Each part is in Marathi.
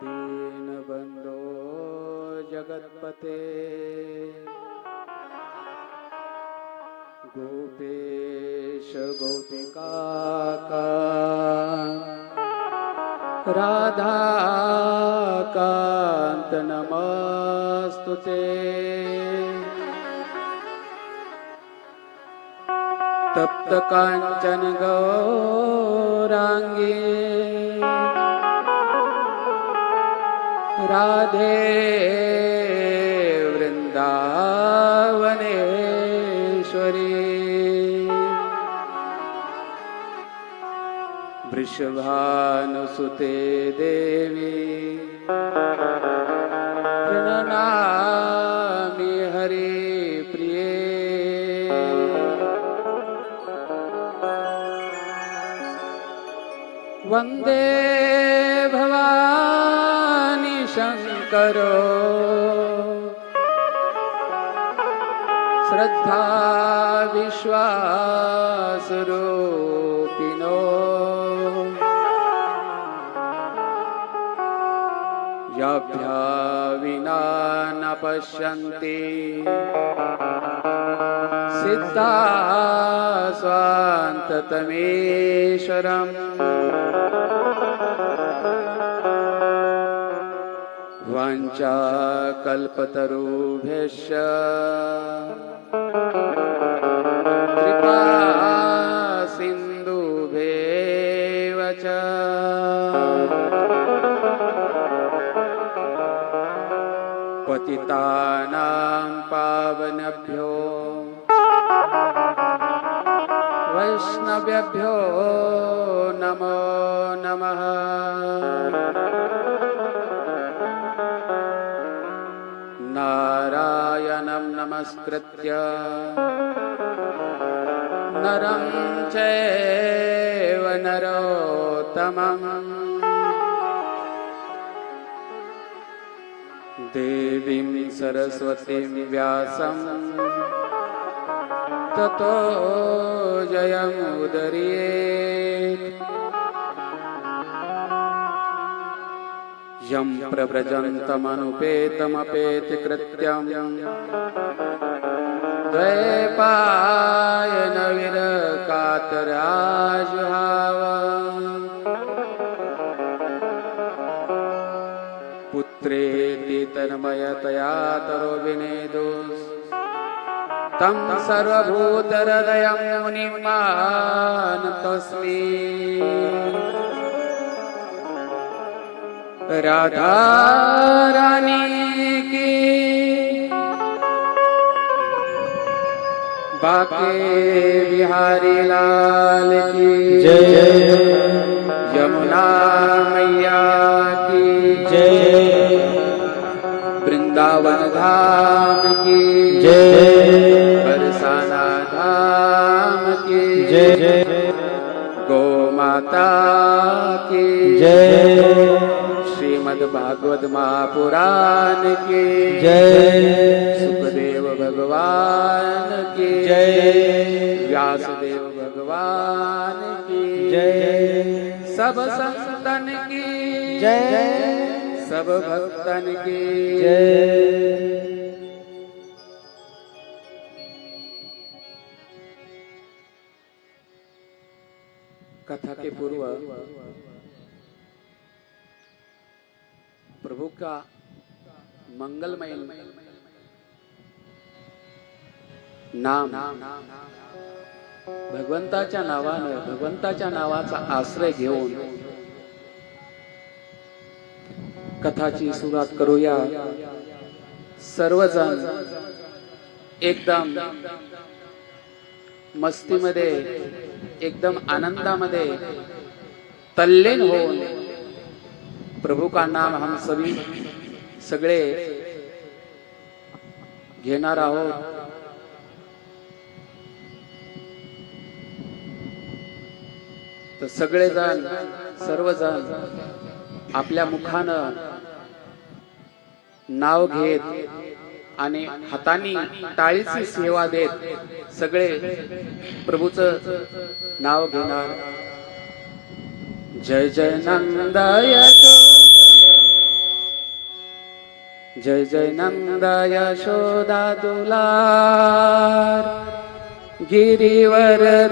दीनबंधो जगत्पते गोपेश गोपिकान्त राधाकान्त नमस्तुते तप्त कांचन गौरांगी राधे वृंदावनेश्वरी वृषभानुसुते देवी प्रणनामि हरिप्रिये वंदे भवानी शंकरो श्रद्धा विश्वासरूपिणो याभ्या विना न पश्यन्ति सिद्धा स्वान्ततमेश्वरम् वाञ्छाकल्पतरुभ्यश्च कृपा सिन्धुभ्येव च पतितानां पावनेभ्यो वैष्णवेभ्यो नमो नमः। नारायणं नमस्कृत्य नरं चैव नरोत्तमं देवीं सरस्वतीं व्यासं ततो जयमुदीरयेत्। यं प्रव्रजन्तमनुपेतमपेतकृत्यं द्वैपायन विरकातराजुहाव पुत्रेति तन्मयतया तरोविनेदुस् तं सर्वभूतहृदयं मुनिमानतोऽस्मि। राधा रानी की बाके बिहारी लाल की जय, यमुना मैया की जय, वृंदावन धाम की जय, बरसाना धाम की जय, गौ माता की जय, श्रीमद् भागवत महापुराण की जय, सुखदेव भगवान की जय, व्यासदेव भगवान की जय, सब संतन की जय, सब भक्तन की जय। कथा के पूर्व प्रभु का मंगलमय नाम भगवंताच्या नावाने भगवंताच्या नावाचा आश्रय घेऊन कथाची सुरुवात करूया। सर्वजण एकदम मस्तीमध्ये एकदम आनंदामध्ये तल्लीन होऊन प्रभु का नाम हम सभी सगळे घेणार आहोत। तर सगळेजण सर्वजण आपल्या मुखानं नाव घेत आणि हातानी टाळीची सेवा देत सगळे प्रभूचं नाव घेणार। जय जय नंद यशोदा जय जय नंद यशोदा दुलार गिरिवरधारी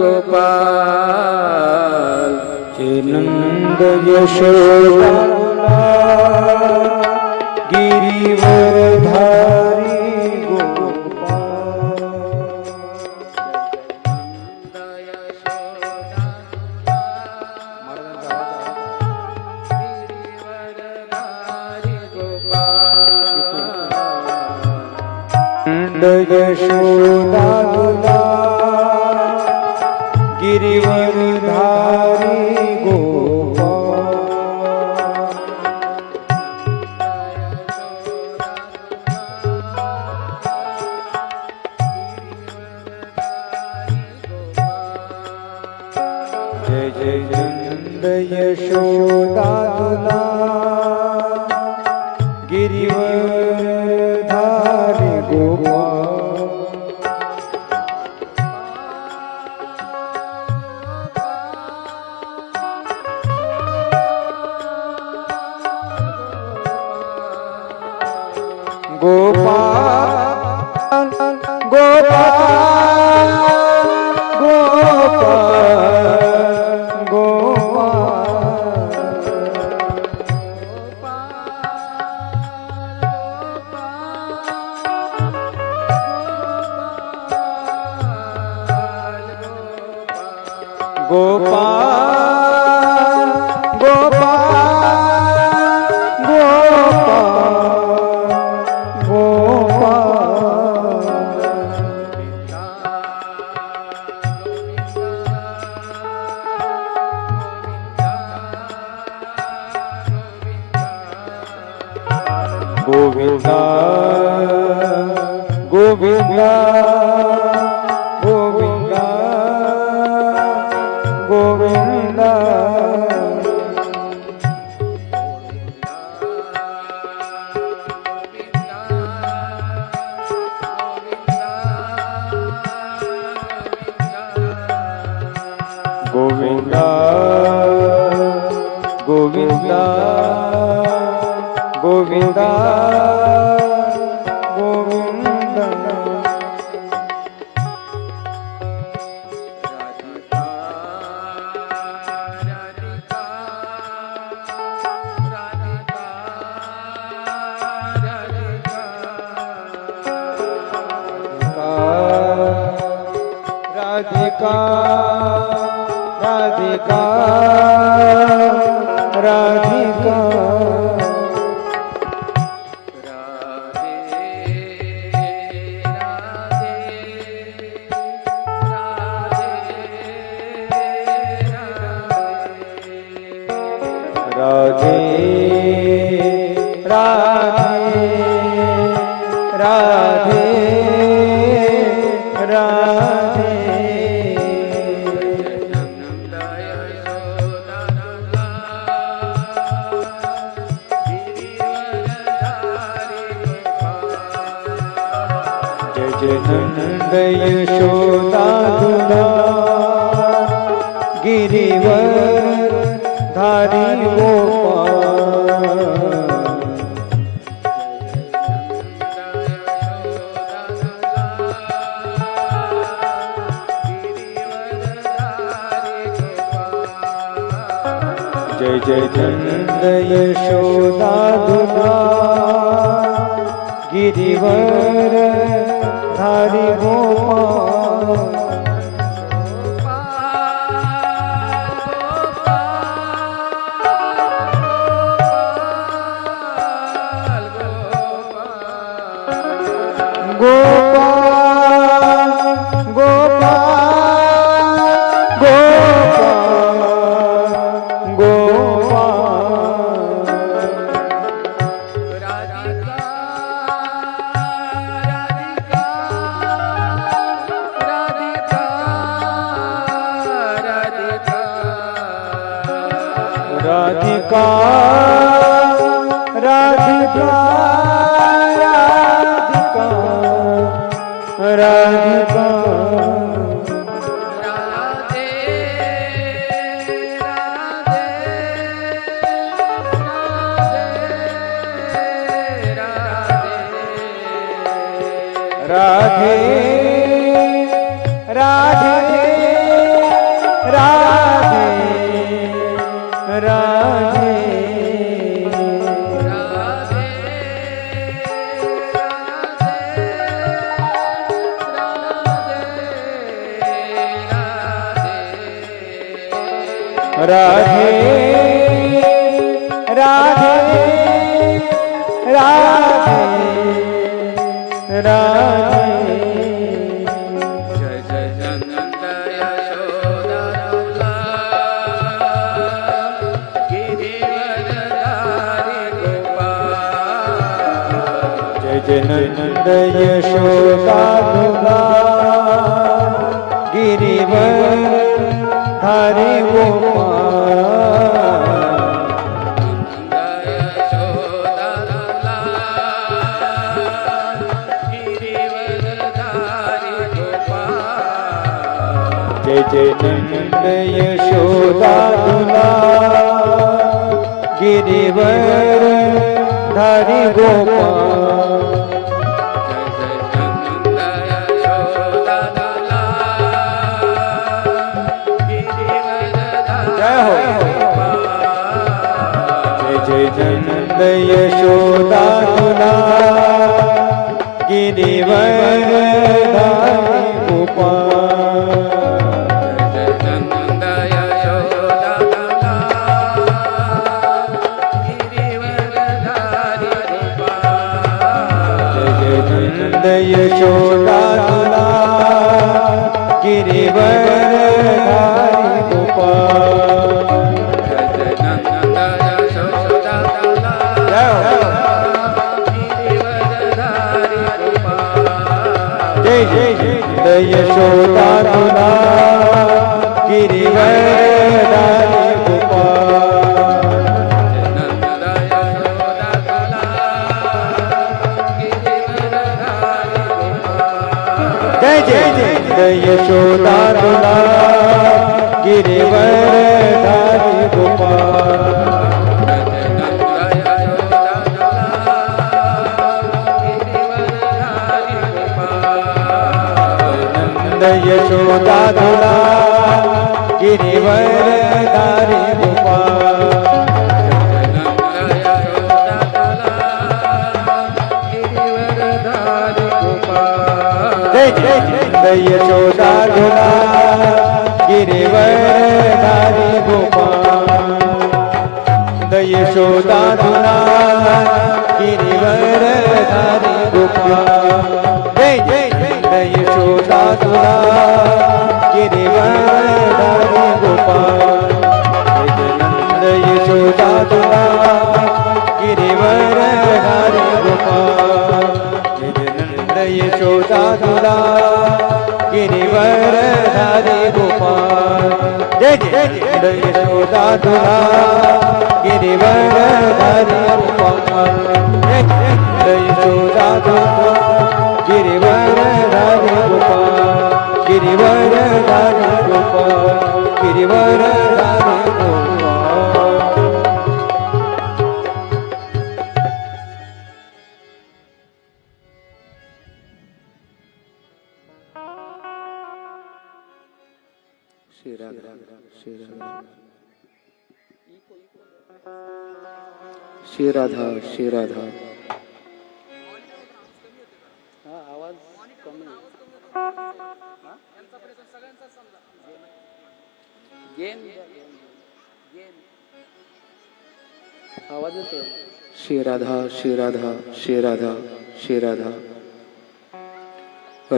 गोपाल जय नंद यशोदा दुलार गिरिवरधारी गोपाल नंद यशोदा दुलार गिरिवरधारी जय जय नंद यशोदा दुलार गिरिवरधारी गोपाल गोपाल गोपाल गोपाल गोपाल गोविंदा गोविंदा गोविंदा गोविंदा गोविंदा गोविंदा गोविंदा गोविंदा राधिका राधिका राधिका राधे राधे राधे राधे जय जय नंद यशोदा दुलार गिरिवर धारी गोपाल जय जय नंद यशोदा दुलार गिरिवर धारी गोपाल गोपाल गोपाल गोपाल गोपाल राधिका राधिका राधिका राधे राधे राधे राधे राधे राधे राधे राधे जय जय नंद यशोदा गिरिवरधारी गोपाल जय जय नंद यशोदा गिरिवर धारी जय जय नंद यशोदा गिरिवर धारी गोपाल जय जय नंद यशोदा गिरिवर धारी गोपाल नंद यशोदा गिरिवर धारी गोपाल जय जय नंद यशोदा गिरिवर धारी गोपाल जय जय नंद यशोदा गिरिवर धारी गोपाल नंद यशोदा गिरिवर धारी गोपाल जय जय नंद यशोदा गिरिवर धारी गोपाल नंद यशोदा गिरिवर धारी गोपाल जय जय नंद यशोदा गिरिवर धारी गोपाल जय जय नंद यशोदा गिरिवर धारी गोपाल जय जय नंद यशोदा गिरिवर धारी गोपाल जय जय नंद यशोदा गिरिवर धारी गोपाल जय जय नंद यशोदा गिरिवर धारी गोपाल गिरिवर धारी गोपाल गिरिवर धारी गोपाल श्री राधा श्री राधा श्री राधा श्री राधा आवाज कमी आवाज येतो श्री राधा श्री राधा श्री राधा श्री राधा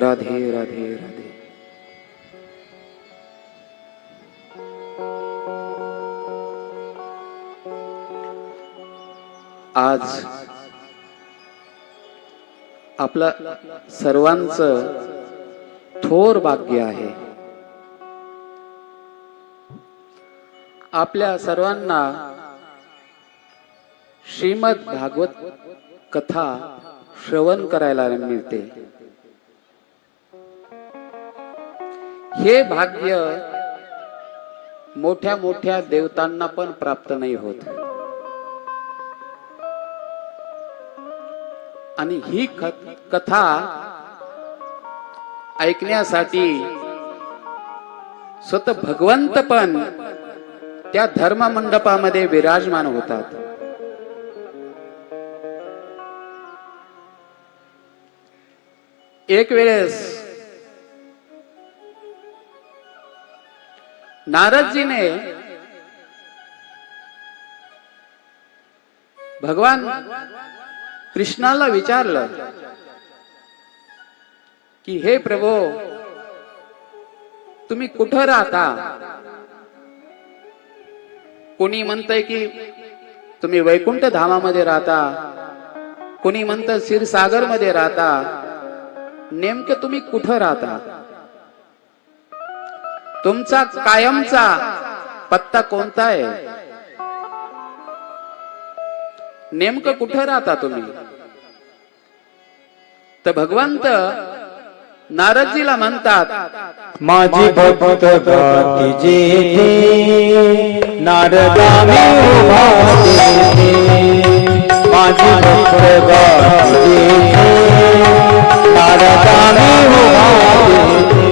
राधे राधे राधे आज आपलं सर्वांचं थोर भाग्य आहे. आपल्या सर्वांना श्रीमद भागवत कथा श्रवण करायला मिळते. हे भाग्य मोठ्या मोठ्या देवतांना पण प्राप्त नाही होत. आणि ही कथा ऐकण्यासाठी स्वतः भगवंत पण त्या धर्म मंडपामध्ये विराजमान होतात. एक वेळेस नारदजीने भगवान कृष्णाला विचारलं की हे प्रभो, तुम्ही कुठं राहता? कोणी म्हणतंय की तुम्ही वैकुंठ धामामध्ये राहता, कोणी म्हणतं क्षीरसागर मध्ये राहता. नेमकं तुम्ही कुठं राहता? तुमचा कायमचा पत्ता कोणता आहे? नेमकं कुठं राहता तुम्ही? तर भगवंत नारदजीला म्हणतात, माझी भक्त गाती जेथे नारदाने उभा तेथे. माझी भक्त गाती जेथे नारदाने उभा तेथे.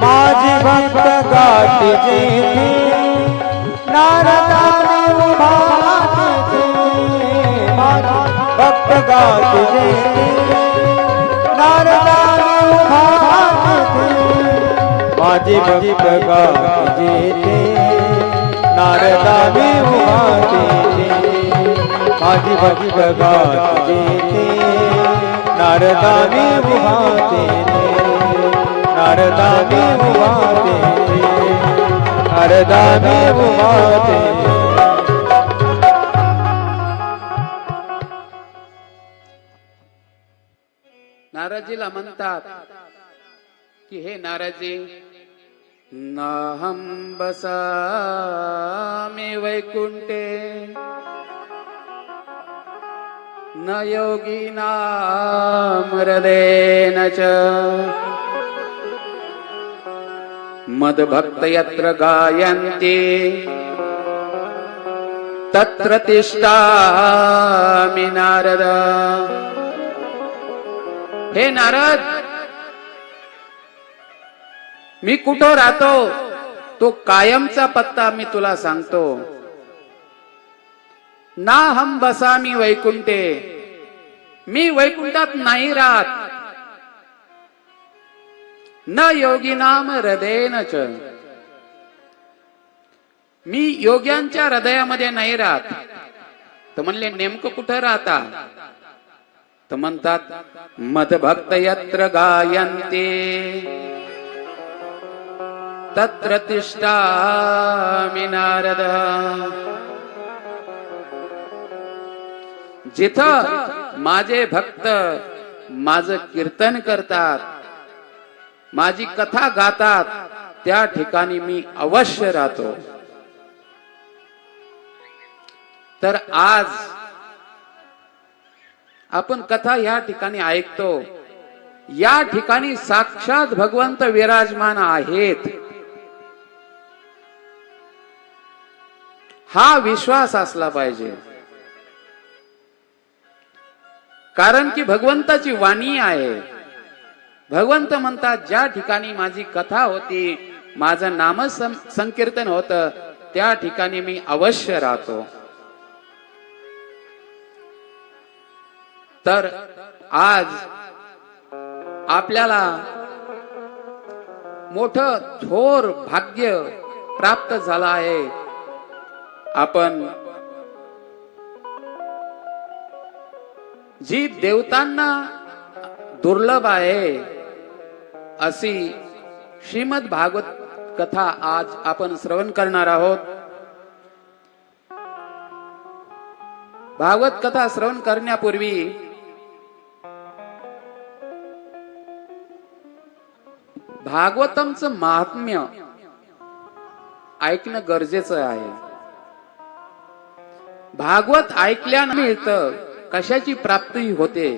माझी भक्त गाती जेथे नारदाने उभा तेथे. माझी भक्त गाती जेथे नारदाने उभा तेथे. माझी भक्त गाती जेथे नारदाने उभा तेथे. माझी भक्त गाती जेथे नारदाने उभा तेथे. नारदाने उभा तेथे. नारदाने उभा तेथे. नारदजीला म्हणतात की हे नारदजी, नाहं बसामि वैकुंठे न योगिनां हृदयेन च. मद्भक्त यत्र गायन्ति तत्र तिष्ठामि नारद. हे नारद, मी कुठं राहतो तो कायमचा पत्ता मी तुला सांगतो. ना हम बसामी वैकुंठे, मी वैकुंठात नाही राहत. न योगिनाम हृदयेन च, मी योग्यांच्या हृदयामध्ये नाही राहत. तर म्हणले नेमकं कुठं राहता? तर म्हणतात मद्भक्त यत्र गायन्ते तत्र तिष्ठामि नारद. जिथं माझे भक्त माझं कीर्तन करतात, माझी कथा गातात, त्या ठिकाणी मी अवश्य राहतो. तर आज आपण कथा या ठिकाणी ऐकतो, या ठिकाणी साक्षात भगवंत विराजमान आहेत. हा विश्वास असला पाहिजे, कारण की भगवंताची वाणी आहे. भगवंत म्हणतात ज्या ठिकाणी माझी कथा होती, माझं नाम संकीर्तन होतं, त्या ठिकाणी मी अवश्य राहतो. तर आज आपल्याला मोठं थोर भाग्य प्राप्त झालं आहे. आपण जी देवतांना दुर्लभ आहे अशी श्रीमद भागवत कथा आज आपण श्रवण करणार आहोत. भागवत कथा श्रवण करण्यापूर्वी भागवतमचं महात्म्य ऐकणं गरजेचं आहे. भागवत ऐकल्यानं मिळतं, कशाची प्राप्ती होते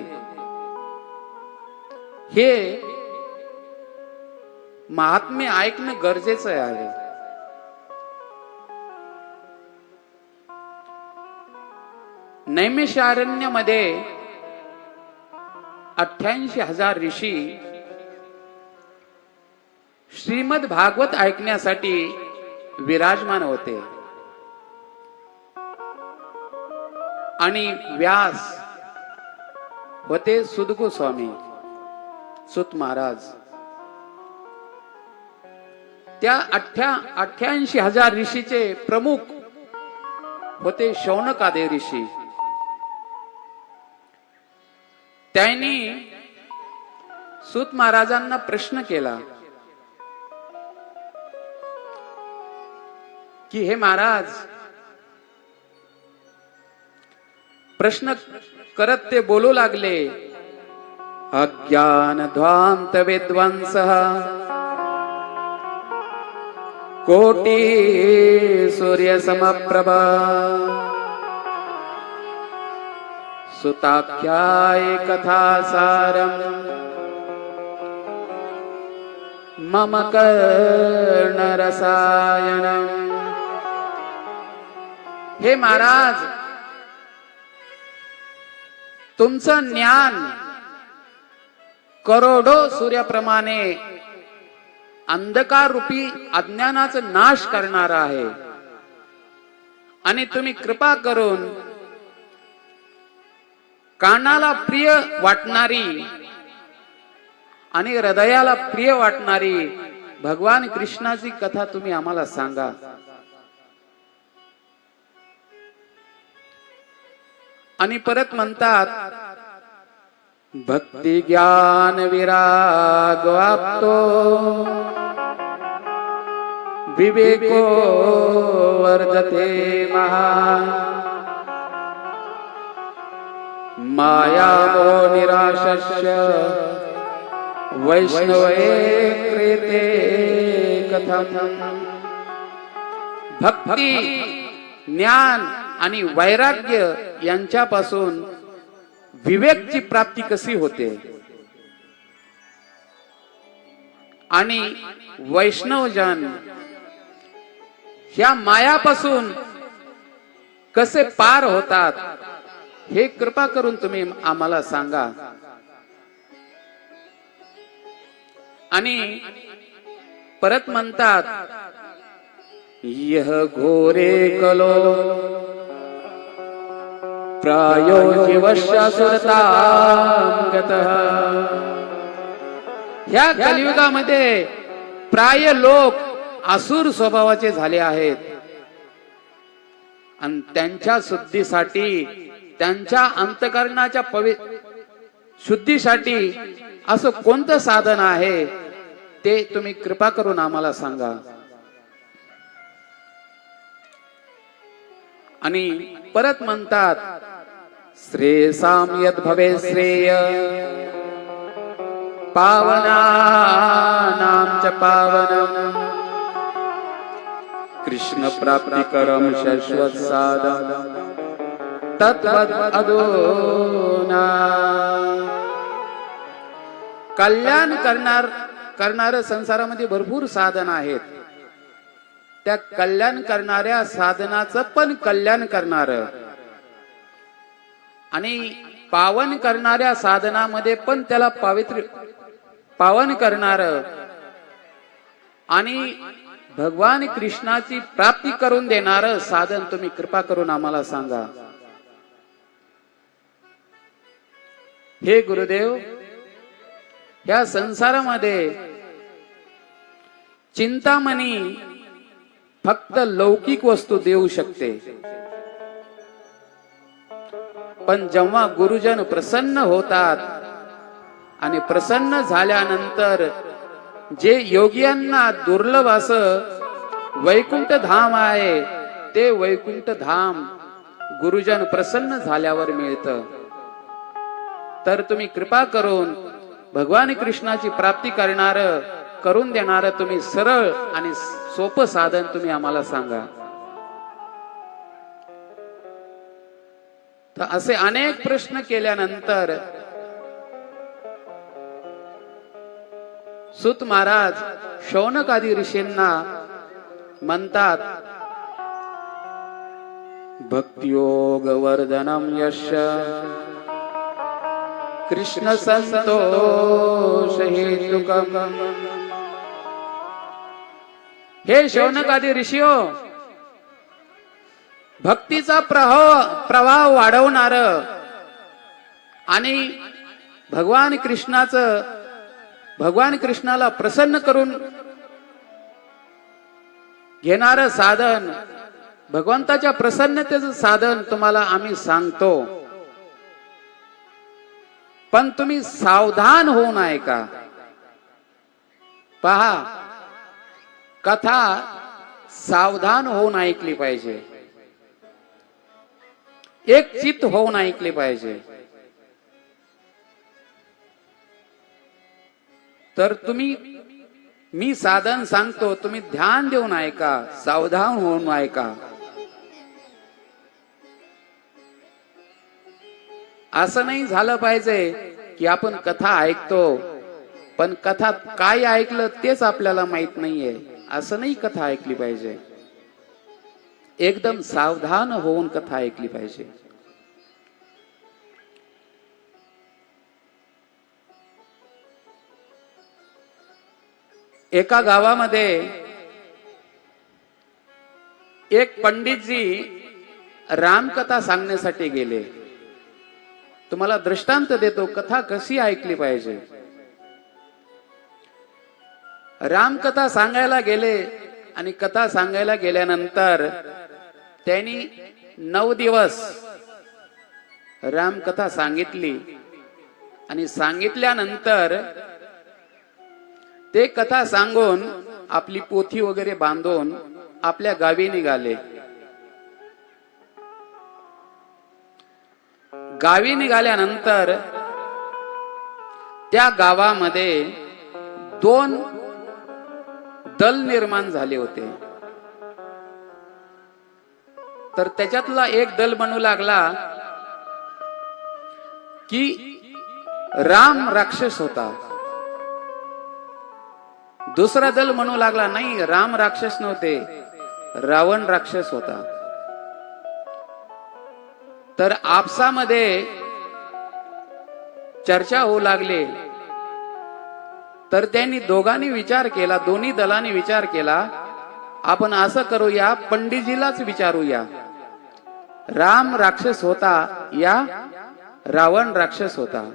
हे महात्म्य ऐकणं गरजेचं आहे. नैमिषारण्यामध्ये 88,000 ऋषी श्रीमद भागवत ऐकण्यासाठी विराजमान होते आणि व्यास होते सुत गोस्वामी, सुत महाराज. त्या 88,000 ऋषीचे प्रमुख होते शौनकादे ऋषी. त्यांनी सूत महाराजांना प्रश्न केला की हे महाराज, प्रश्न करत ते बोलू लागले, अज्ञान ध्वांत विद्वांसः कोटी सूर्य समप्रभा सुताख्याय कथा सारम मम कर्ण रसायनम. हे महाराज, तुमचं ज्ञान करोडो सूर्याप्रमाणे अंधकार रूपी अज्ञानाचा नाश करणार आहे आणि तुम्ही कृपा करून कानाला प्रिय वाटणारी आणि हृदयाला प्रिय वाटणारी भगवान कृष्णाची कथा तुम्ही आम्हाला सांगा. आणि परत म्हणतात, भक्ती ज्ञान विराग वाप्तो विवेको वर्धते महान माया मोह निराशस्य वैष्णवे कृते कथम. भक्ती, ज्ञान आणि वैराग्य यांच्यापासून विवेकची प्राप्ती कशी होते आणि वैष्णवजन ह्या मायापासून कसे पार होतात, हे कृपा करून तुम्ही आम्हाला सांगा. आणि परत म्हणतात, यह घोरे कलो प्रायो जीवशासुरतां गतः. ह्या कलियुगामध्ये प्राय लोक असुर स्वभावाचे झाले आहेत आणि त्यांच्या शुद्धीसाठी, त्यांच्या अंतकरणाच्या शुद्धीसाठी असं कोणतं साधन आहे ते तुम्ही कृपा करून आम्हाला सांगा. आणि परत म्हणतात, श्रेयसाम यद भवे श्रेय पावनानां च पावनम् कृष्ण प्राप्तिकरं शाश्वत साधनं तत्वद अधुना. कल्याण करणार संसारामध्ये भरपूर साधन आहेत. त्या कल्याण करणाऱ्या साधनाचं पण कल्याण करणार आणि पावन करणाऱ्या साधनामध्ये पण त्याला पावन करणार आणि भगवान कृष्णाची प्राप्ती करून देणार साधन तुम्ही कृपा करून आम्हाला सांगा. हे गुरुदेव, या संसारामध्ये चिंतामणी फक्त लौकिक वस्तू देऊ शकते, पण जेव्हा गुरुजन प्रसन्न होतात आणि प्रसन्न झाल्यानंतर जे योगियांना दुर्लभ असं वैकुंठ धाम आहे, ते वैकुंठ धाम गुरुजन प्रसन्न झाल्यावर मिळतं. तर तुम्ही कृपा करून भगवान कृष्णाची प्राप्ती करून देणार तुम्ही सरळ आणि सोपं साधन तुम्ही आम्हाला सांगा. तर असे अनेक प्रश्न केल्यानंतर सूत महाराज शौनक आदी ऋषींना म्हणतात, भक्तियोग वर्धनम यश कृष्ण संतोष हेतुकम. हे शौनक आदी ऋषीओ, भक्तीचा प्रवाह वाढवणार आणि भगवान कृष्णाला प्रसन्न करून घेणारं साधन, भगवंताच्या प्रसन्नतेचं साधन तुम्हाला आम्ही सांगतो, पण तुम्ही सावधान होऊन ऐका. पहा, कथा सावधान होऊन ऐकली पाहिजे, एक चित्त होऊन ऐकली पाहिजे. तर तुम्ही, मी साधन सांगतो, तुम्ही ध्यान देऊन ऐका, सावधान होऊन ऐका. असं नाही झालं पाहिजे की आपण कथा ऐकतो पण कथा काय ऐकलं तेच आपल्याला माहित नाहीये. असं नाही कथा ऐकली पाहिजे. एकदम सावधान होऊन कथा ऐकली पाहिजे. एका गावामध्ये एक पंडितजी रामकथा सांगण्यासाठी गेले. तुम्हाला दृष्टांत देतो, कथा कशी ऐकली पाहिजे. रामकथा सांगायला गेले आणि कथा सांगायला गेल्यानंतर त्यांनी 9 दिवस रामकथा सांगितली आणि सांगितल्यानंतर ते कथा सांगून आपली पोथी वगैरे बांधून आपल्या गावी निघाले. गावी निघाल्यानंतर त्या गावामध्ये 2 दल निर्माण झाले होते. तर त्याच्यातला एक दल म्हणू लागला की राम राक्षस होता. दुसरा दल म्हणू लागला, नाही, राम राक्षस नव्हते, रावण राक्षस होता. तर आपसामध्ये चर्चा होऊ लागली. तर त्यांनी दोघांनी विचार केला, दोन्ही दलांनी विचार केला, आपण असं करूया, पंडितजीलाच विचारूया, राम राक्षस होता या रावण राक्षस होता.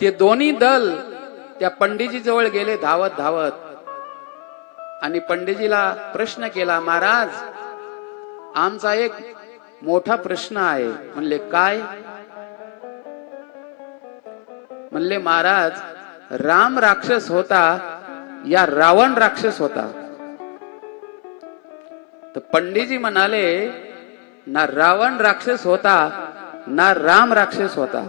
ते दोन्ही दल त्या पंडितजी जवळ गेले धावत धावत आणि पंडितजीला प्रश्न केला, महाराज, आमचा एक मोठा प्रश्न आहे. म्हणले, काय? म्हणले, महाराज, राम राक्षस होता या रावण राक्षस होता? तर पंडितजी म्हणाले, ना रावण राक्षस होता ना राम राक्षस होता.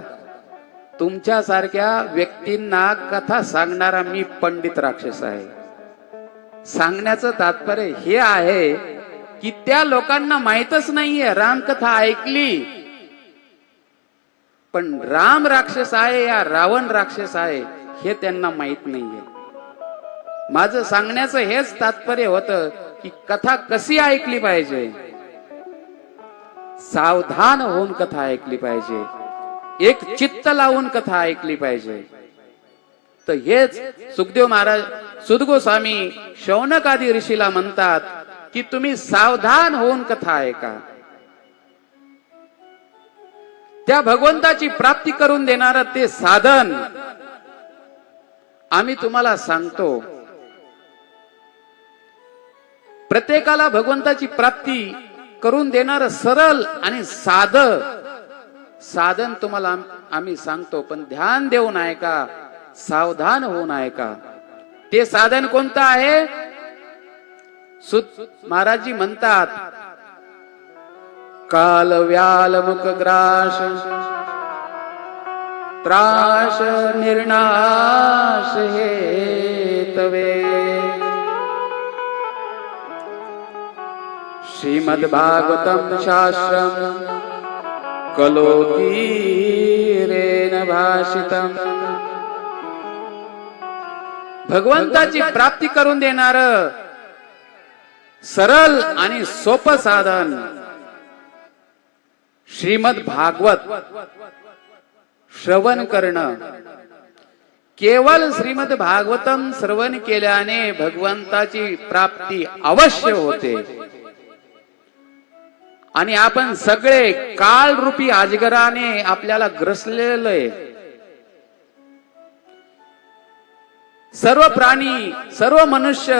तुमच्या सारख्या व्यक्तींना कथा सांगणारा मी पंडित राक्षस आहे. सांगण्याचं तात्पर्य हे आहे की त्या लोकांना माहीतच नाहीये, रामकथा ऐकली पण राम राक्षस आहे या रावण राक्षस आहे हे त्यांना माहित नाहीये. माझं सांगण्याचं हेच तात्पर्य होतं की कथा कशी ऐकली पाहिजे, सावधान होऊन कथा ऐकली पाहिजे, एक चित्त लावून कथा ऐकली पाहिजे. तर हेच सुखदेव महाराज, सुदगोस्वामी शौनक आदी ऋषीला म्हणतात की तुम्ही सावधान होऊन कथा ऐका. त्या भगवंताची प्राप्ती करून देणारं ते साधन आम्ही तुम्हाला सांगतो. प्रत्येकाला भगवंताची प्राप्ती करून देणारं सरळ आणि साधं साधन तुम्हाला आम्ही सांगतो, पण ध्यान देऊन ऐका, सावधान होऊन ऐका. ते साधन कोणतं आहे? सुत महाराजजी म्हणतात, काल व्याल मुख ग्रास त्रास निर्नाश हेतवे श्रीमद् भागवतम शास्त्रम कलोकीरेण भाषितम् भगवंताची प्राप्ती करून देणार सरळ आणि सोपं साधन श्रीमद भागवत श्रवण करणं. केवळ श्रीमद भागवतम श्रवण केल्याने भगवंताची प्राप्ती अवश्य होते. आणि आपण सगळे काळ रूपी अजगराने आपल्याला ग्रसलेलं आहे. सर्व प्राणी, सर्व मनुष्य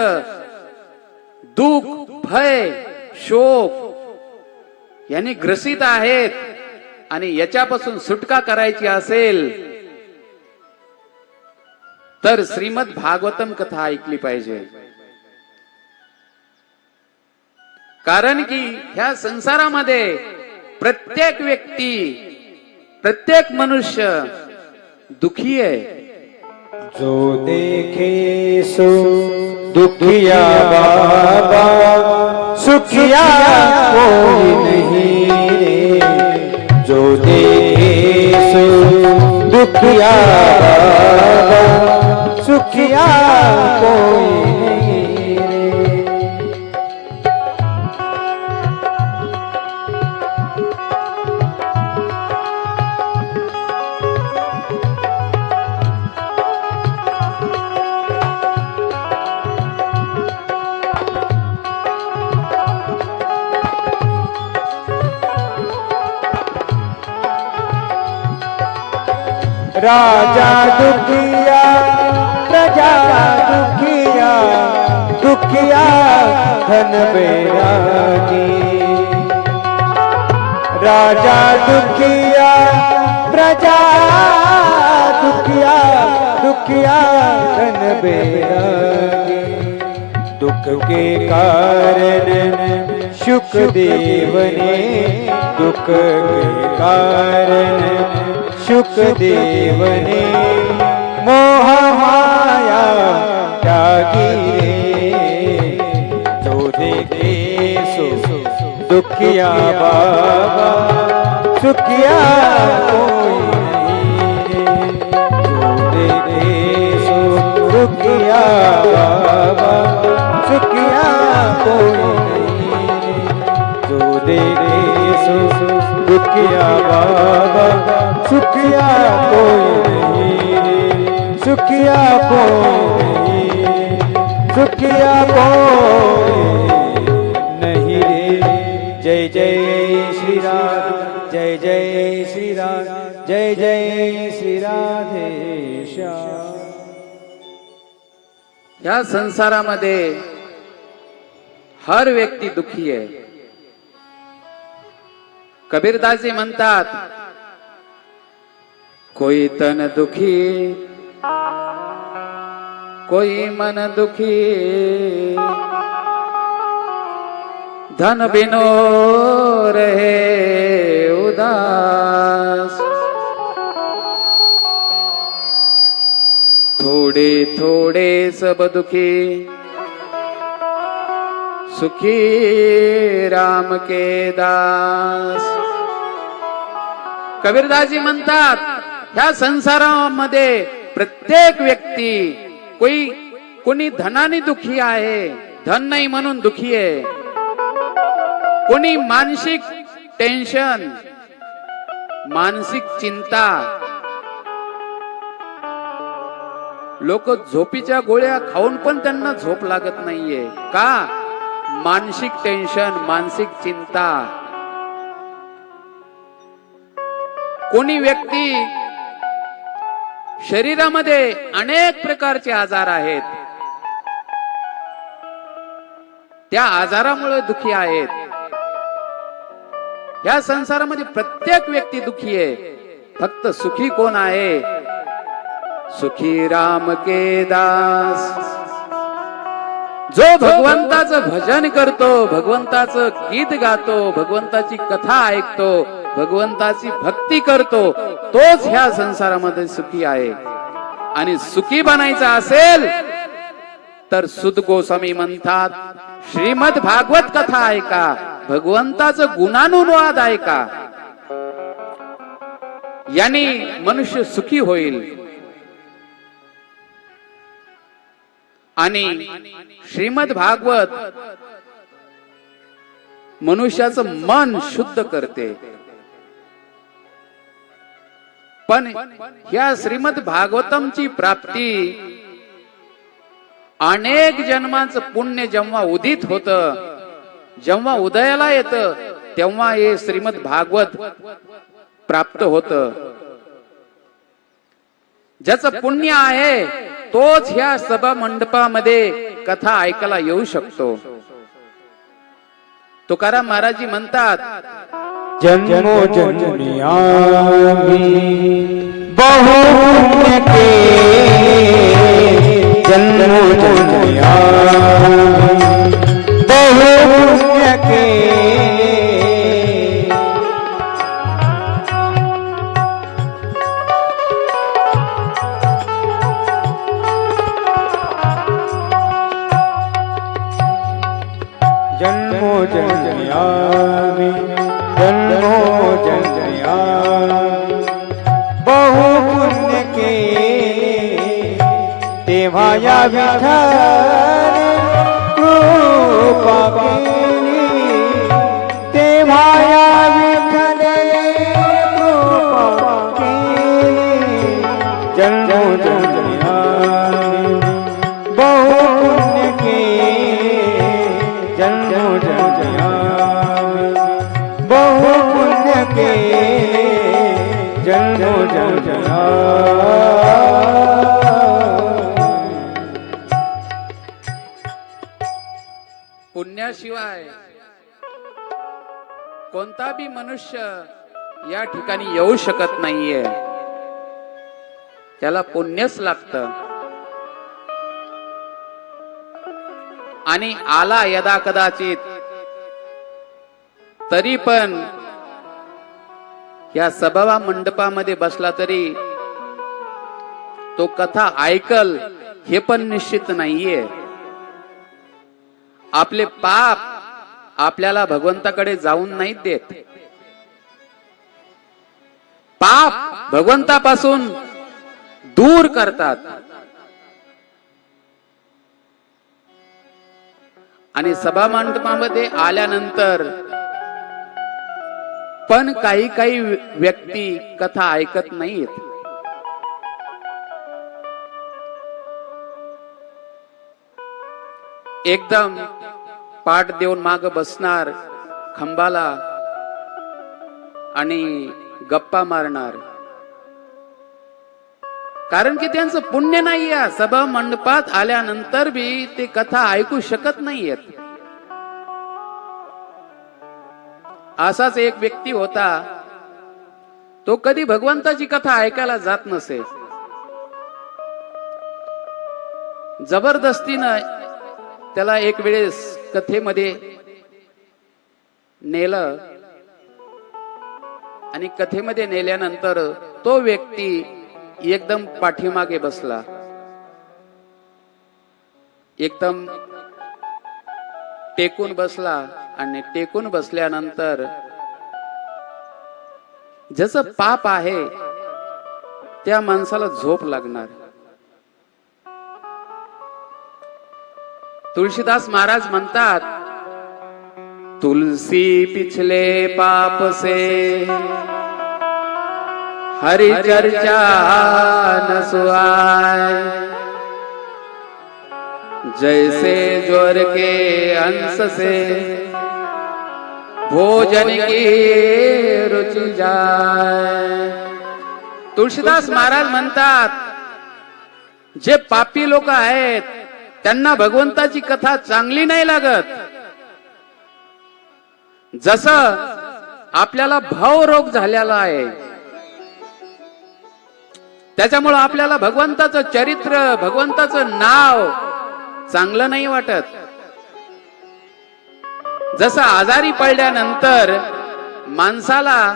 दुःख, भय, शोक यांनी ग्रसित आहेत. आणि याच्यापासून सुटका करायची असेल तर श्रीमद भागवतम कथा ऐकली पाहिजे. कारण की ह्या संसारामध्ये प्रत्येक व्यक्ती, प्रत्येक मनुष्य दुखी आहे. जो देखे सो दुखिया बाबा, सुखिया कोई नहीं. जो देखे सो दुखिया बाबा, सुखिया कोई नहीं. राजा दुखिया, प्रजा दुखिया, दुखिया धन बैरागी. राजा दुखिया, प्रजा दुखिया, दुखिया धन बैरागी. दुख के कारण शुकदेव ने, दुख के कारण शुकदेव ने मोह माया त्यागी रे. जो देखे सो दुखिया बाबा, सुखिया कोई नहीं. जो देखे सो दुखिया बाबा, सुखिया कोई नहीं. जो देखे सो दुखिया बाबा, सुखिया कोई नहीं. सुखिया कोई नहीं, सुखिया कोई नहीं रे. जय जय श्री राधे, जय जय श्री राधे, जय जय श्री राधे श्याम. या संसारामध्ये हर व्यक्ती दुखी आहे. कबीरदासजी म्हणतात, कोई तन दुखी, कोई मन दुखी, धन बिनो रहे उदास. थोड़े थोड़े सब दुखी, सुखी राम के दास. कबीरदासजी म्हणतात, ह्या संसारामध्ये प्रत्येक व्यक्ती कोणी धनाने दुखी आहे, धन नाही म्हणून दुखी आहे. कोणी मानसिक टेन्शन, मानसिक चिंता. लोक झोपीच्या गोळ्या खाऊन पण त्यांना झोप लागत नाहीये. का? मानसिक टेन्शन, मानसिक चिंता. कोणी व्यक्ती शरीरामध्ये अनेक प्रकारचे आजार आहेत, त्या आजारामुळे दुखी आहेत. या संसारामध्ये प्रत्येक व्यक्ती दुखी आहे. फक्त सुखी कोण आहे? सुखी राम के दास. जो भगवंताचं भजन करतो, भगवंताचं गीत गातो, भगवंताची कथा ऐकतो, भगवंताची भक्ती करतो, तोच ह्या संसारामध्ये सुखी आहे. आणि सुखी बनायचं असेल तर सुत गोस्वामी म्हणतात, श्रीमद भागवत कथा ऐका, भगवंताचं गुणानुवाद ऐका, याने मनुष्य सुखी होईल. आणि श्रीमद भागवत मनुष्याचं मन शुद्ध करते. पण ह्या श्रीमद भागवतमची प्राप्ती अनेक जन्मांचं पुण्य जेव्हा उदित होत, जेव्हा उदयाला येत, तेव्हा हे श्रीमद भागवत प्राप्त होत. ज्याचं पुण्य आहे तोच ह्या सभा मंडपामध्ये कथा ऐकायला येऊ शकतो. तुकाराम महाराजी म्हणतात, जन्मो जन्मी आम्ही बहु पुण्य केले, जन्मो जन्मी आम्ही बहु पुण्य केले. जन्मो जन्मी आम्ही जन्मो जन्मी आम्ही बहु पुण्य केले, तेव्हा या विठ्ठल कृपा केली, तेव्हा या विठ्ठल कृपा केली. जन्मो जन्मी आम्ही बहु पुण्य केले, जन्मो जन्मी आम्ही बहु पुण्य केले, जन्मो जन्मी आम्ही. पुण्याशिवाय कोणता बी मनुष्य या ठिकाणी येऊ शकत नाहीये. त्याला पुण्यच लागतं. आणि आला यदा कदाचित तरी पण या सभा मंडपामध्ये बसला तरी तो कथा ऐकल हे पण निश्चित नाहीये. आपले पाप आपल्याला भगवंताकडे जाऊन नाही देत. पाप भगवंतापासून दूर करतात. आणि सभा मंडपामध्ये आल्यानंतर पण काही काही व्यक्ती कथा ऐकत नाहीत. एकदम पाठ देऊन माग बसणार खंबाला आणि गप्पा मारणार. कारण की त्यांचं पुण्य नाहीये. सभा मंडपात आल्यानंतर बी ते कथा ऐकू शकत नाहीयेत. असाच एक व्यक्ती होता, तो कधी भगवंताची कथा ऐकायला जात नसे. जबरदस्तीनं त्याला एक वेळेस कथेमध्ये नेलं आणि कथेमध्ये नेल्यानंतर तो व्यक्ती एकदम पाठीमागे बसला. एकदम टेकून बसला आणि टेकून बसल्यानंतर ज्याचं पाप आहे त्या माणसाला झोप लागणार. तुलसीदास महाराज म्हणतात, तुलसी पिछले पाप से हरि चर्चा न सुहाय, जैसे जोर के अंश से भोजन की रुचि जाय. तुलसीदास महाराज म्हणतात, जे पापी लोक आहेत त्यांना भगवंताची कथा चांगली नाही लागत. जसं आपल्याला भाव रोग झालेला आहे, त्याच्यामुळे आपल्याला भगवंताचं चरित्र, भगवंताचं नाव चांगलं नाही वाटत. जसं आजारी पडल्यानंतर माणसाला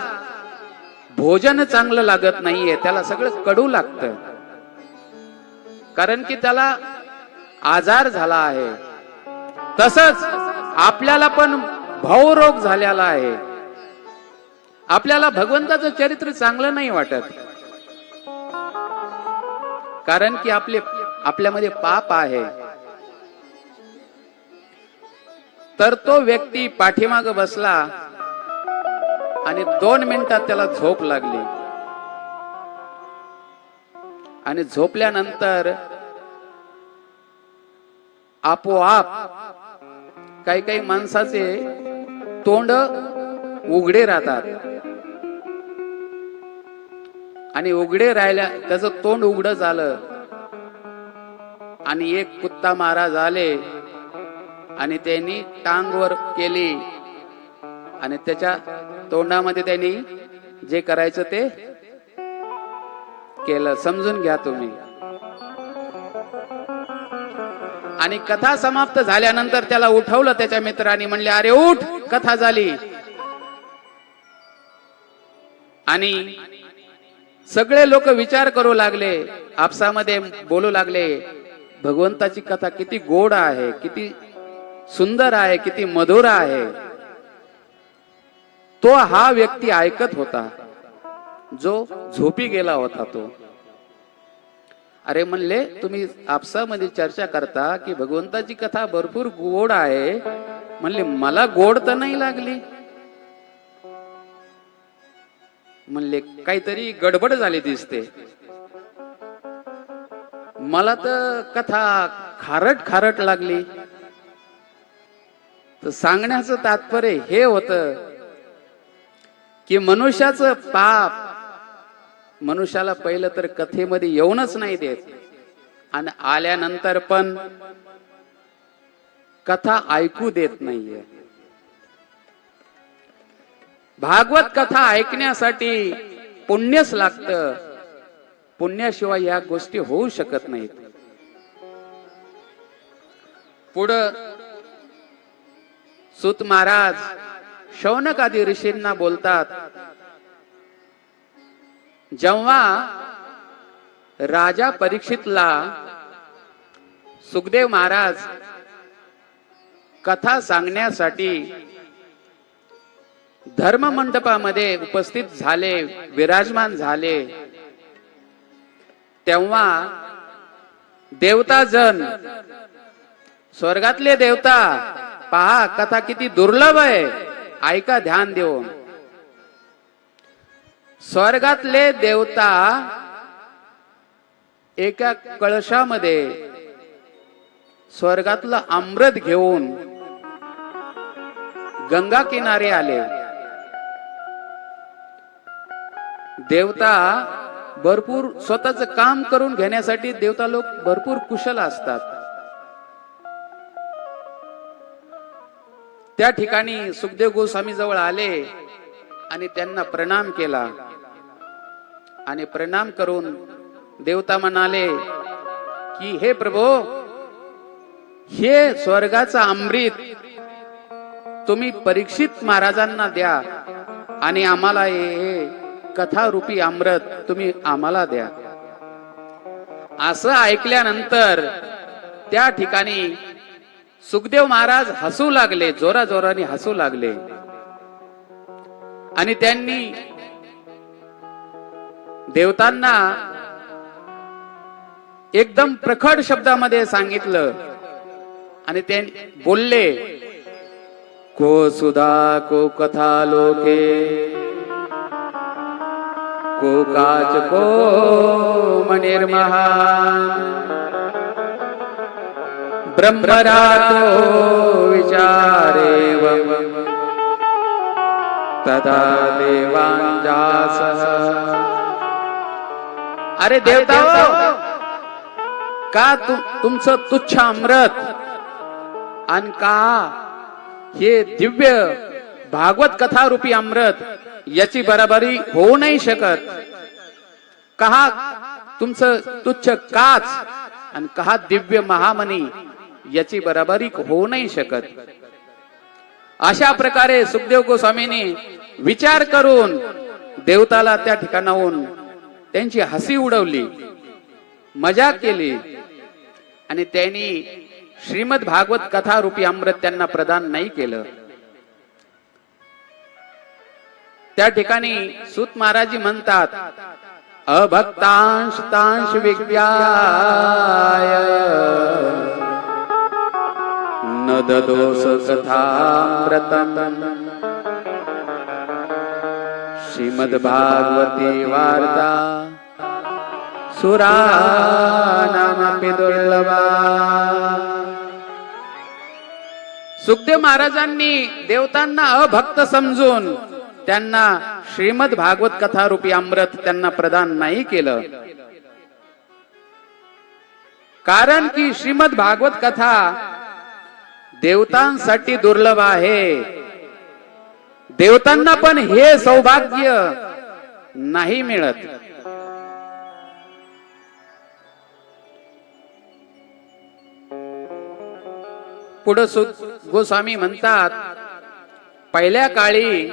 भोजन चांगलं लागत नाहीये, त्याला सगळं कडू लागतं. कारण की त्याला आजार झाला आहे. तसंच आपल्याला पण भावरोग झालेला आहे. आपल्याला भगवंताचं चरित्र चांगलं नाही वाटत. कारण की आपल्यामध्ये पाप आहे. तर तो व्यक्ती पाठीमाग बसला आणि 2 मिनिटात त्याला झोप लागली. आणि झोपल्यानंतर आपोआप काही काही माणसाचे तोंड उघडे राहतात आणि उघडे राहिल्या त्याचं तोंड उघड झालं आणि एक कुत्ता महाराज आले आणि त्यांनी टांग वर केली आणि त्याच्या तोंडामध्ये त्यांनी जे करायचं ते केलं. समजून घ्या तुम्ही. आणि कथा समाप्त झाल्यानंतर त्याला उठवलं त्याच्या मित्रांनी, म्हणले अरे उठ, कथा झाली. आणि सगळे लोक विचार करू लागले, आपसामध्ये बोलू लागले, भगवंताची कथा किती गोड आहे, किती सुंदर आहे, किती मधुर आहे. तो हा व्यक्ती ऐकत होता जो झोपी गेला होता तो. अरे म्हणले तुम्ही आपसामध्ये चर्चा करता की भगवंताची कथा भरपूर गोड आहे, म्हणले मला गोड तर नाही लागली. म्हणले काहीतरी गडबड झाली दिसते, मला तर कथा खारट खारट लागली. तर सांगण्याचं तात्पर्य हे होतं की मनुष्याचं पाप मनुष्याला पहिलं तर कथेमध्ये येऊनच नाही देत आणि आल्यानंतर पण कथा ऐकू देत नाहीये. भागवत कथा ऐकण्यासाठी पुण्यच लागतं, पुण्याशिवाय या गोष्टी होऊ शकत नाहीत. पुढं सूत महाराज शौनक आदी ऋषींना बोलतात, जेव्हा राजा परीक्षितला सुखदेव महाराज कथा सांगण्यासाठी धर्म मंडपामध्ये उपस्थित झाले, विराजमान झाले, तेव्हा देवताजन, स्वर्गातले देवता, पहा कथा किती दुर्लभ आहे, ऐका ध्यान देऊन. स्वर्गातले देवता एका कळशामध्ये स्वर्गातलं अमृत घेऊन गंगा किनारे आले. देवता भरपूर स्वतःच काम करून घेण्यासाठी देवता लोक भरपूर कुशल असतात. त्या ठिकाणी सुखदेव गोस्वामी जवळ आले आणि त्यांना प्रणाम केला. आणि प्रणाम करून देवता म्हणाले की हे प्रभो, हे स्वर्गाचा अमृत तुम्ही परीक्षित महाराजांना द्या आणि आम्हाला हे कथा रूपी अमृत तुम्ही आम्हाला द्या. असं ऐकल्यानंतर त्या ठिकाणी सुखदेव महाराज हसू लागले, जोराजोराने हसू लागले. आणि त्यांनी देवतांना एकदम प्रखड शब्दामध्ये सांगितलं आणि ते बोलले, को सुधा को कथा लोके, को काच को मनिर्महा, ब्रह्मरातो विचारे तदा देवांजासः. अरे देवता का तुमचं तुच्छ अमृत आणि का हे दिव्य भागवत कथा रूपी अमृत याची बराबरी होऊ नाही शकत. कहा तुमचं तुच्छ काच आणि कहा दिव्य महामणी याची बराबरी होऊ नाही शकत. अशा प्रकारे सुखदेव गोस्वामींनी विचार करून देवताला त्या ठिकाणाहून त्यांची हसी उडवली, मजाक केली आणि त्यांनी श्रीमद भागवत कथा रूपी अमृत त्यांना प्रदान नाही केलं. त्या ठिकाणी सूत महाराजी म्हणतात, अभक्तांश तांश विज्ञाय न न ददोस कथामृतम् श्रीमद्भागवती वार्ता सुरानामपि दुर्लभा. सुखदेव महाराजांनी देवतांना अभक्त समजून त्यांना श्रीमद भागवत कथा रूपी अमृत त्यांना प्रदान नाही केलं. कारण की श्रीमद भागवत कथा देवतांसाठी दुर्लभ आहे. देवतांना पण हे सौभाग्य नाही मिळत. पुढे गोस्वामी म्हणतात, पहिल्या काळी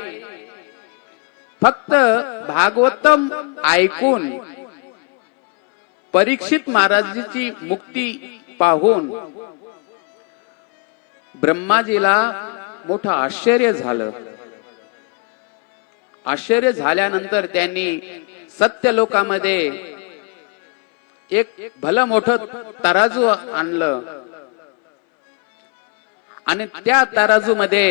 फक्त भागवतम ऐकून परीक्षित महाराजांची मुक्ती पाहून ब्रह्माजीला मोठं आश्चर्य झालं. आश्चर्य झाल्यानंतर त्यांनी सत्यलोकामध्ये एक भलं मोठं तराजू आणलं आणि त्या तराजूमध्ये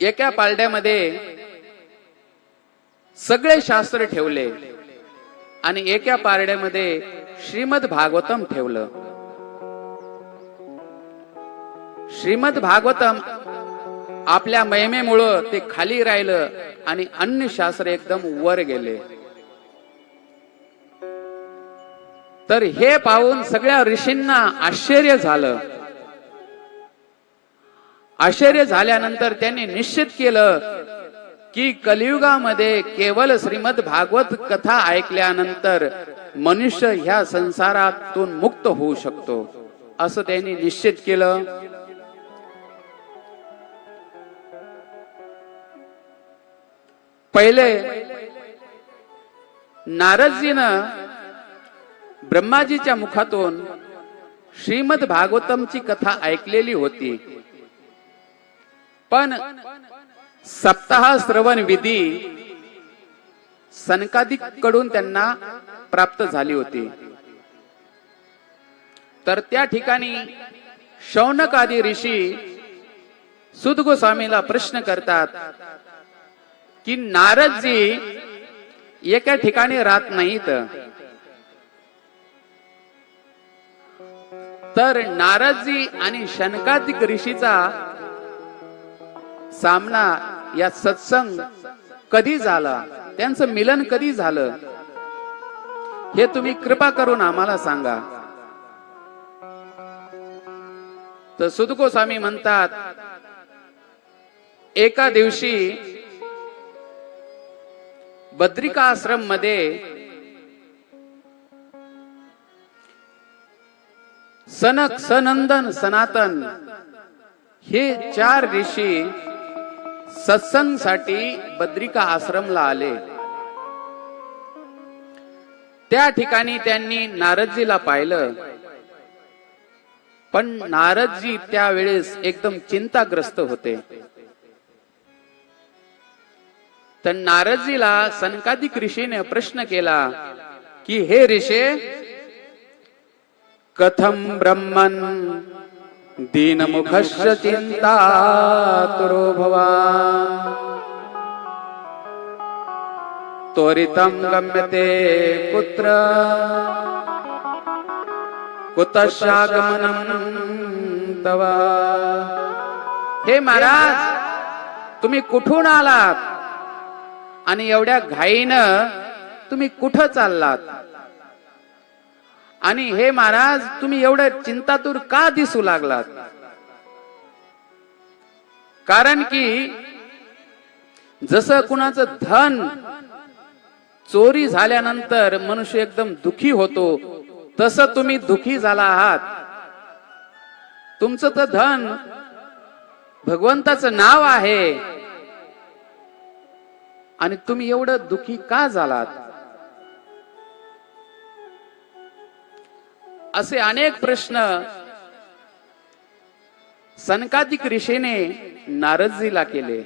एका पालड्यामध्ये सगळे शास्त्र ठेवले आणि एका पारड्यामध्ये श्रीमद भागवतम ठेवलं. श्रीमद भागवतम आपल्या महिमेमुळं ते खाली राहिलं आणि अन्य शास्त्र एकदम वर गेले. तर हे पाहून सगळ्या ऋषींना आश्चर्य झालं. आश्चर्य झाल्यानंतर त्यांनी निश्चित केलं की कलियुगामध्ये केवळ श्रीमद भागवत कथा ऐकल्यानंतर मनुष्य ह्या संसारातून मुक्त होऊ शकतो, असं त्यांनी निश्चित केलं. पहिले नारदजीनं ब्रह्माजीच्या मुखातून श्रीमद भागवतमची कथा ऐकलेली होती, पण सप्ताह श्रवण विधी सनकादिक कडून त्यांना प्राप्त झाली होती. तर त्या ठिकाणी शौनक आदी ऋषी सुत गोस्वामीला प्रश्न करतात की नारदजी एका ठिकाणी राहत नाहीत, तर नारदजी आणि शनकादिक ऋषीचा सामना या सत्संग कधी झाला, त्यांचं मिलन कधी झालं, हे तुम्ही कृपा करून आम्हाला सांगा. तर सुत गोस्वामी म्हणतात, एका दिवशी बद्रिका आश्रम मध्ये सनक, सनंदन, सनातन हे 4 ऋषी सत्संग साठी बद्रिका आश्रमला आले. त्या ठिकाणी त्यांनी नारदजीला पाहिलं, पण नारदजी त्यावेळेस एकदम चिंताग्रस्त होते. तर नारदजीला सनकादिक ऋषीने प्रश्न केला की हे ऋषे, कथम ब्रह्मन् दीनमुखस्य चिंतातुरो भवान् त्वरितं गम्यते कुत्र कुतश्चागमनं तव. हे महाराज, तुम्ही कुठून आलात आणि एवढ्या घाईनं तुम्ही कुठं चाललात? आणि हे महाराज, तुम्ही एवढं चिंतातूर का दिसू लागलात? कारण की जसं कुणाचं धन चोरी झाल्यानंतर मनुष्य एकदम दुखी होतो, तसं तुम्ही दुखी झाला आहात. तुमचं तर धन भगवंताचं नाव आहे आणि तुम्ही एवढं दुखी का झालात? असे अनेक प्रश्न सनकादिक ऋषीने नारदजीला केले.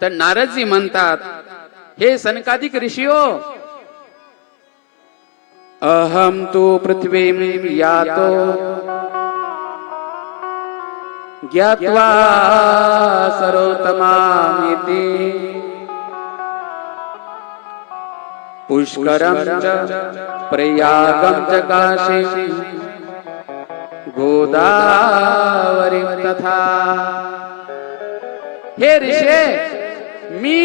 तर नारदजी म्हणतात, हे सनकादिक ऋषी हो, अहम तु पृथ्वीं यातो ज्ञात्वा सर्वोत्तमामिति पुष्करं च प्रयागं च काशी गोदावरी तथा। हे ऋषे, मी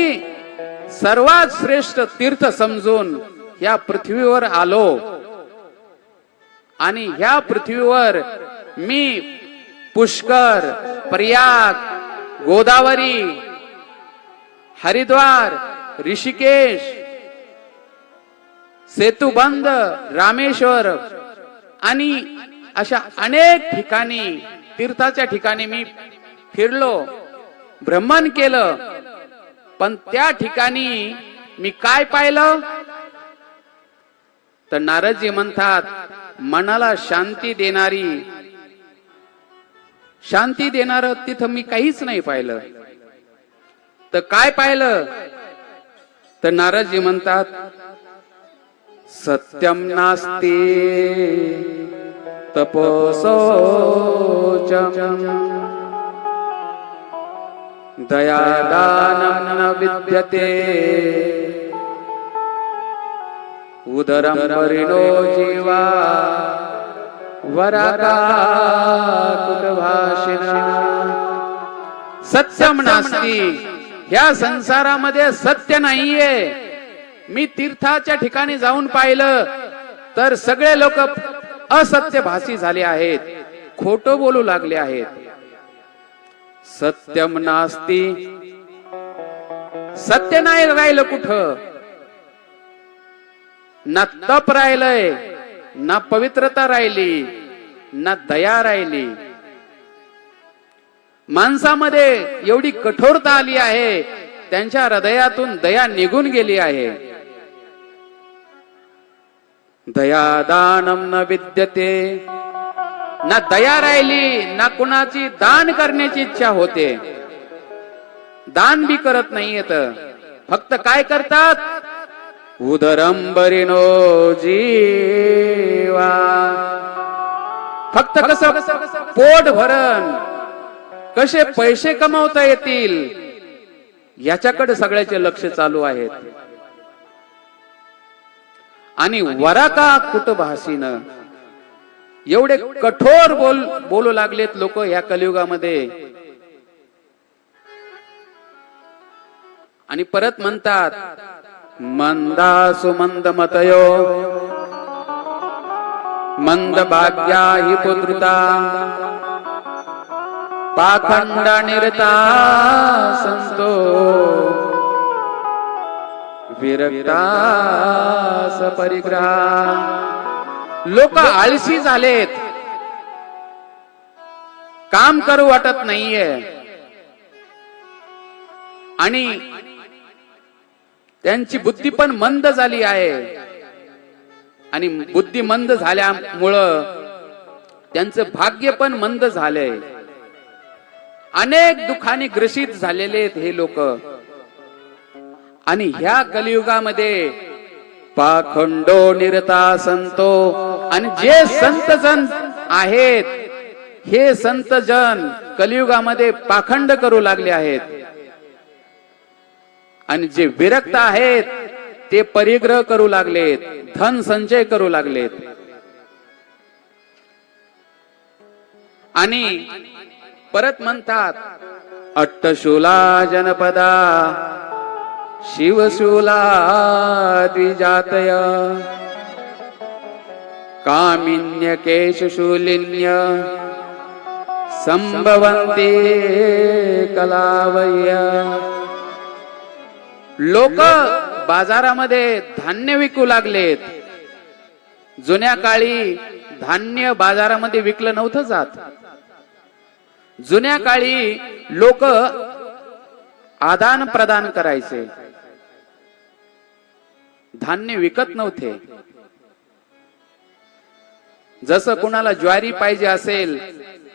सर्वात श्रेष्ठ तीर्थ समजून या पृथ्वीवर आलो आणि ह्या पृथ्वीवर मी पुष्कर, प्रयाग, गोदावरी, हरिद्वार, ऋषिकेश, सेतुबंध, रामेश्वर आणि अशा अनेक ठिकाणी, तीर्थाच्या ठिकाणी मी फिरलो, भ्रमण केलं, पण त्या ठिकाणी मी काय पाहिलं? तर नारदजी म्हणतात, मनाला शांती देणारं तिथं मी काहीच नाही पाहिलं. तर काय पाहिलं? तर नारदजी म्हणतात, सत्यम नास्ति तपोसोचम दयादानं न विद्यते उदरं वरिणो जीवा वराकाकुटभाषिणा। सत्यम नास्ति, ह्या संसारामध्ये सत्य नाहीये. मी तीर्थाच्या ठिकाणी जाऊन पाहिलं तर सगळे लोक असत्य भासी झाले आहेत, खोटं बोलू लागले आहेत. सत्यम नास्ति, सत्य नाही राहिलं कुठं. ना तप राहिलंय, ना पवित्रता राहिली, ना दया राहिली. माणसामध्ये एवढी कठोरता आली आहे, त्यांच्या हृदयातून दया निघून गेली आहे. दयादानं न विद्यते, ना दया राहिली, ना कुणाची दान करण्याची इच्छा होते. दान बी करत नाहीयेत, फक्त काय करतात? उदरंबरिनो जीवा, फक्त कसं पोट भरण, कसे पैसे कमावता येतील याच्याकडे सगळ्याचे लक्ष चालू आहेत. आणि वराका कुटभाषीनं एवढे कठोर बोलू लागलेत लोक या कलियुगामध्ये. आणि परत म्हणतात, मंदासु मंदमतयो मंद भाग्या हि पुत्रता पाखंड निरता संतो विरक्ता परिग्रह. लोक आळशी झालेत, काम करू वाटत नाहीये आणि त्यांची बुद्धी पण मंद झाली आहे. आणि बुद्धी मंद झाल्यामुळं त्यांचं भाग्य पण मंद झालंय. अनेक दुःखाने ग्रसित झालेले आहेत हे लोक. आणि ह्या कलियुगामध्ये पाखंडो निरता संतो, आणि जे संत जन आहेत हे संत जन कलियुगामध्ये पाखंड करू लागले आहेत. आणि जे विरक्त आहेत ते परिग्रह करू लागलेत, धन संचय करू लागलेत. आणि परत म्हणतात, अट्टशूला जनपदा शिवशूला द्विजातय कामिन्य केशशूलिन्य संभवन्ते कलावय. लोक बाजारामध्ये धान्य विकू लागलेत. जुन्या काळी धान्य बाजारामध्ये विकलं नव्हतं जात. जुन्या काळी लोक आदान प्रदान करायचे, धान्य विकत नव्हते. जसं कुणाला ज्वारी पाहिजे असेल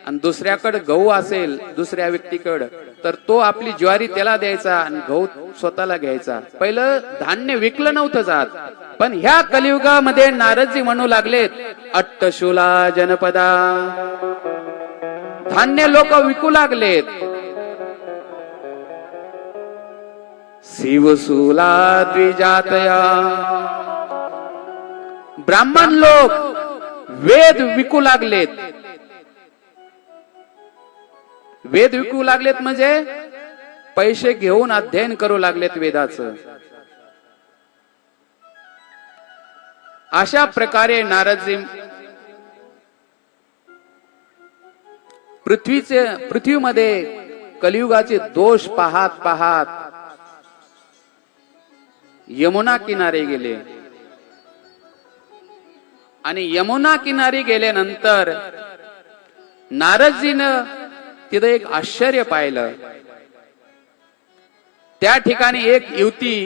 आणि दुसऱ्याकडे गहू असेल दुसऱ्या व्यक्तीकडे, तर तो आपली ज्वारी त्याला द्यायचा आणि गहू स्वतःला घ्यायचा. पहिलं धान्य विकलं नव्हतं जात, पण ह्या कलियुगामध्ये नारदजी म्हणू लागलेत, अट्टशूला जनपदा, धान्य लोक विकू लागलेत, शिवसूला द्विजातया, ब्राह्मण लोक वेद विकू लागलेत. वेद विकू लागलेत म्हणजे पैसे घेऊन अध्ययन करू लागलेत वेदाचं. अशा प्रकारे नारदजी पृथ्वीमध्ये कलियुगाचे दोष पाहत पाहत यमुना किनारे गेले. आणि यमुना किनारी गेल्यानंतर नारदजीनं तिथं एक आश्चर्य पाहिलं. त्या ठिकाणी एक युवती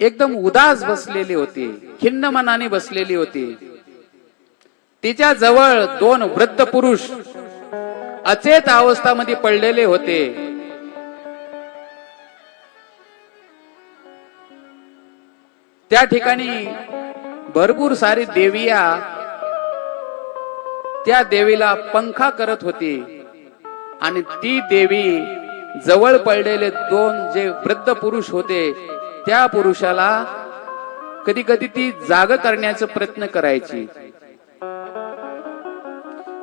एकदम उदास बसलेली होती, खिन्न मनाने बसलेली होती. तिच्या जवळ दोन वृद्ध पुरुष अचेत अवस्थामध्ये पडलेले होते. त्या ठिकाणी भरपूर सारी देविया त्या देवीला पंखा करत होती. आणि ती देवी जवळ पडलेले दोन जे वृद्ध पुरुष होते त्या पुरुषाला कधी कधी ती जाग करण्याचा प्रयत्न करायची.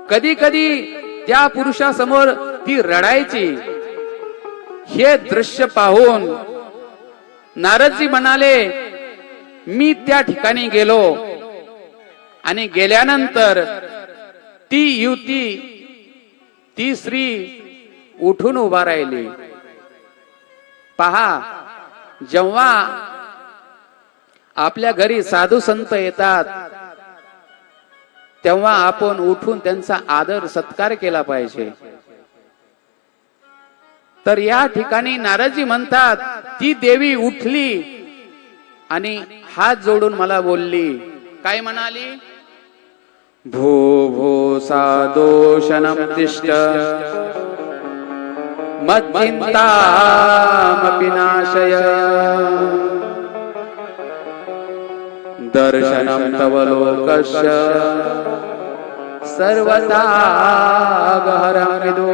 कधी कधी त्या पुरुषासमोर ती रडायची. हे दृश्य पाहून नारदजी म्हणाले, मी त्या ठिकाणी गेलो आणि गेल्यानंतर ती युवती, ती स्त्री उठून उभा राहिली. पहा, जेव्हा आपल्या घरी साधू संत येतात तेव्हा आपण उठून त्यांचा आदर सत्कार केला पाहिजे. तर या ठिकाणी नारदजी म्हणतात, ती देवी उठली आणि हात जोडून मला बोलली. काय म्हणाली? भो भो सादोषणम तिष्ठ मच्चिंतामपि नाशय दर्शनम तव लोकस्य सर्वदा गहरं विदो.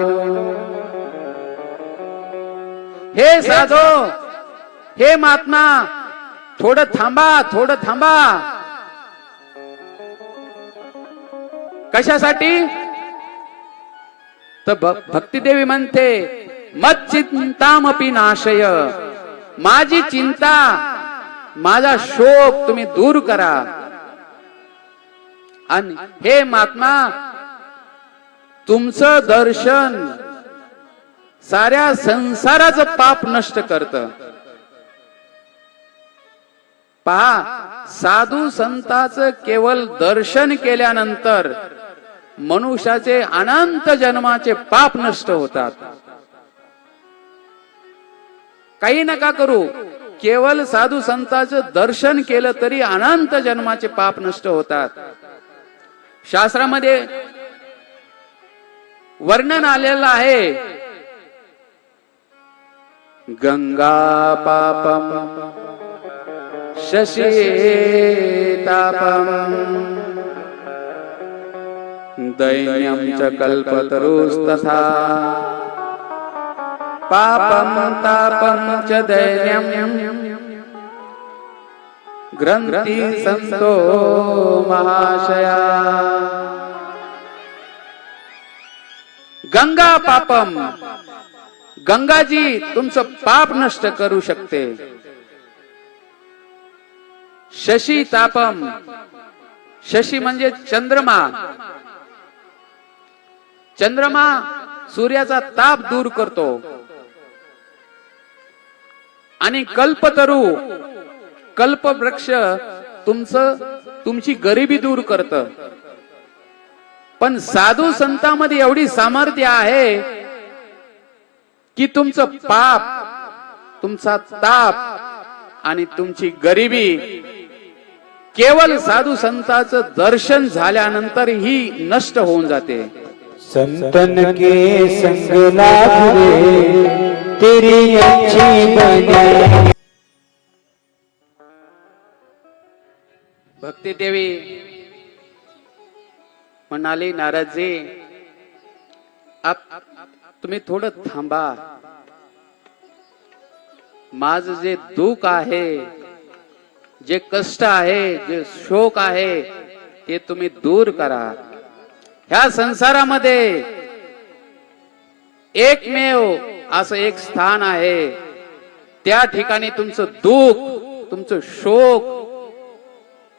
हे साधो, हे महात्मा, थोडं थांबा, थोडं थांबा. कशासाठी? तर भक्ती देवी म्हणते, मच्चिंतामपि नाशय, माझी चिंता, माझा शोक तुम्ही दूर करा. आणि हे महात्मा, तुमचं दर्शन साऱ्या संसाराचं पाप नष्ट करतं. पहा, साधू संतांचं केवळ दर्शन केल्यानंतर मनुष्याचे अनंत जन्माचे पाप नष्ट होतात. काही नका करू, केवळ साधू संतांचं दर्शन केलं तरी अनंत जन्माचे पाप नष्ट होतात. शास्त्रामध्ये वर्णन आलेलं आहे, गंगा पापम शशी तापम दैन्यम च कल्पतरुस्तथा पापम तापम च दैन्यम ग्रंथि संतो महाशया. गंगा पापम, गंगाजी तुमचं पाप नष्ट करू शकते. शशी तापम, शशी म्हणजे चंद्रमा. चंद्रमा सूर्याचा ताप दूर करतो. आणि कल्पतरू, कल्पवृक्ष तुमची गरिबी दूर करत. पण साधू संतांमध्ये एवढी सामर्थ्य आहे की तुमचं पाप, तुमचा ताप आणि तुमची गरिबी केवळ साधू संतांचं दर्शन झाल्यानंतर ही नष्ट होऊन जाते. संतन के संग लागे तेरी अच्छी बने. भक्ती देवी म्हणाली, नारदजी तुम्ही थोडं थांबा, माझं जे दुःख आहे, जे कष्ट आहे, जे शोक आहे, ते तुम्ही दूर करा. ह्या संसारामध्ये एकमेव असं एक स्थान आहे, त्या ठिकाणी तुमचं दुःख, तुमचं शोक,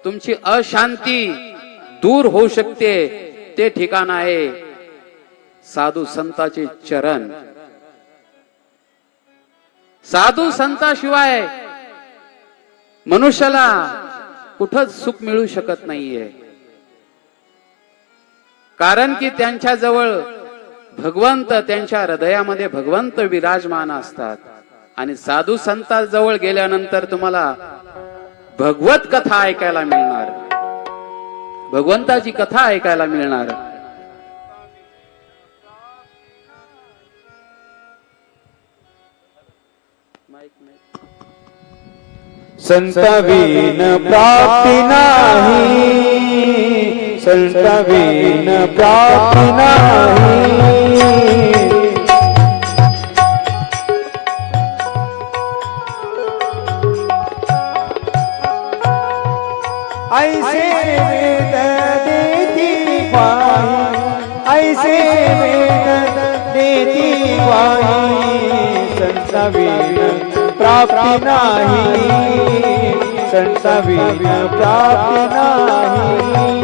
तुमची अशांती दूर होऊ शकते. ते ठिकाण आहे साधू संतांचे चरण. साधू संताशिवाय मनुष्याला कुठंच सुख मिळू शकत नाहीये. कारण की त्यांच्या जवळ भगवंत, त्यांच्या हृदयामध्ये भगवंत विराजमान असतात. आणि साधू संतांजवळ गेल्यानंतर तुम्हाला भगवत कथा ऐकायला मिळणार, भगवंताची कथा ऐकायला मिळणार. संतवीन प्राप्ती नाही, संतवीन प्राप्ती नाही. ऐसे वेद देती ग्वाही, ऐसे वेद देती ग्वाही. संतवीन प्राप्ती नाही, संतवीन प्राप्ती नाही,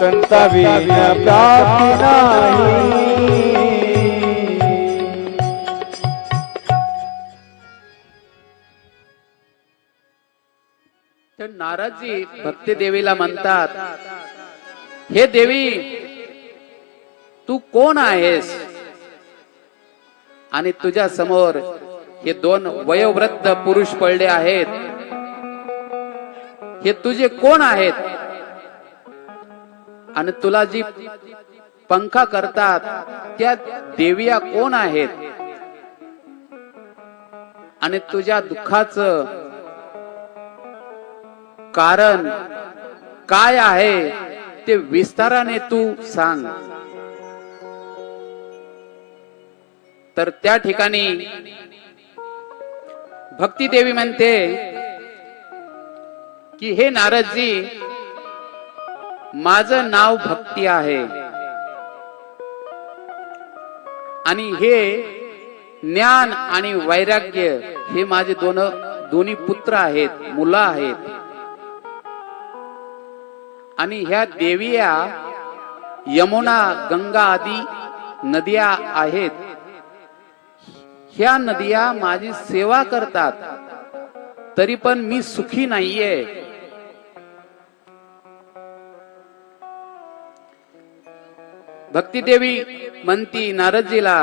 संतवीन प्राप्ती नाही. तर नारदजी भक्ती देवीला म्हणतात, हे देवी तू कोण आहेस? आणि तुझ्या समोर हे दोन वयोवृद्ध पुरुष पडले आहेत, हे तुझे कोण आहेत? आणि तुला जी पंखा करतात त्या देविया कोण आहेत? आणि तुझ्या दुःखाचं कारण काय आहे ते विस्ताराने तू सांग. तर त्या ठिकाणी भक्ती देवी म्हणते की हे नारदजी, माझं नाव भक्ती आहे आणि हे ज्ञान आणि वैराग्य हे माझे दोन्ही पुत्र आहेत, मुलं आहेत. आणि ह्या देविया यमुना, गंगा आदी नद्या आहेत. ह्या नद्या माझी सेवा करतात, तरी पण मी सुखी नाहीये. भक्ती देवी म्हणती नारदजीला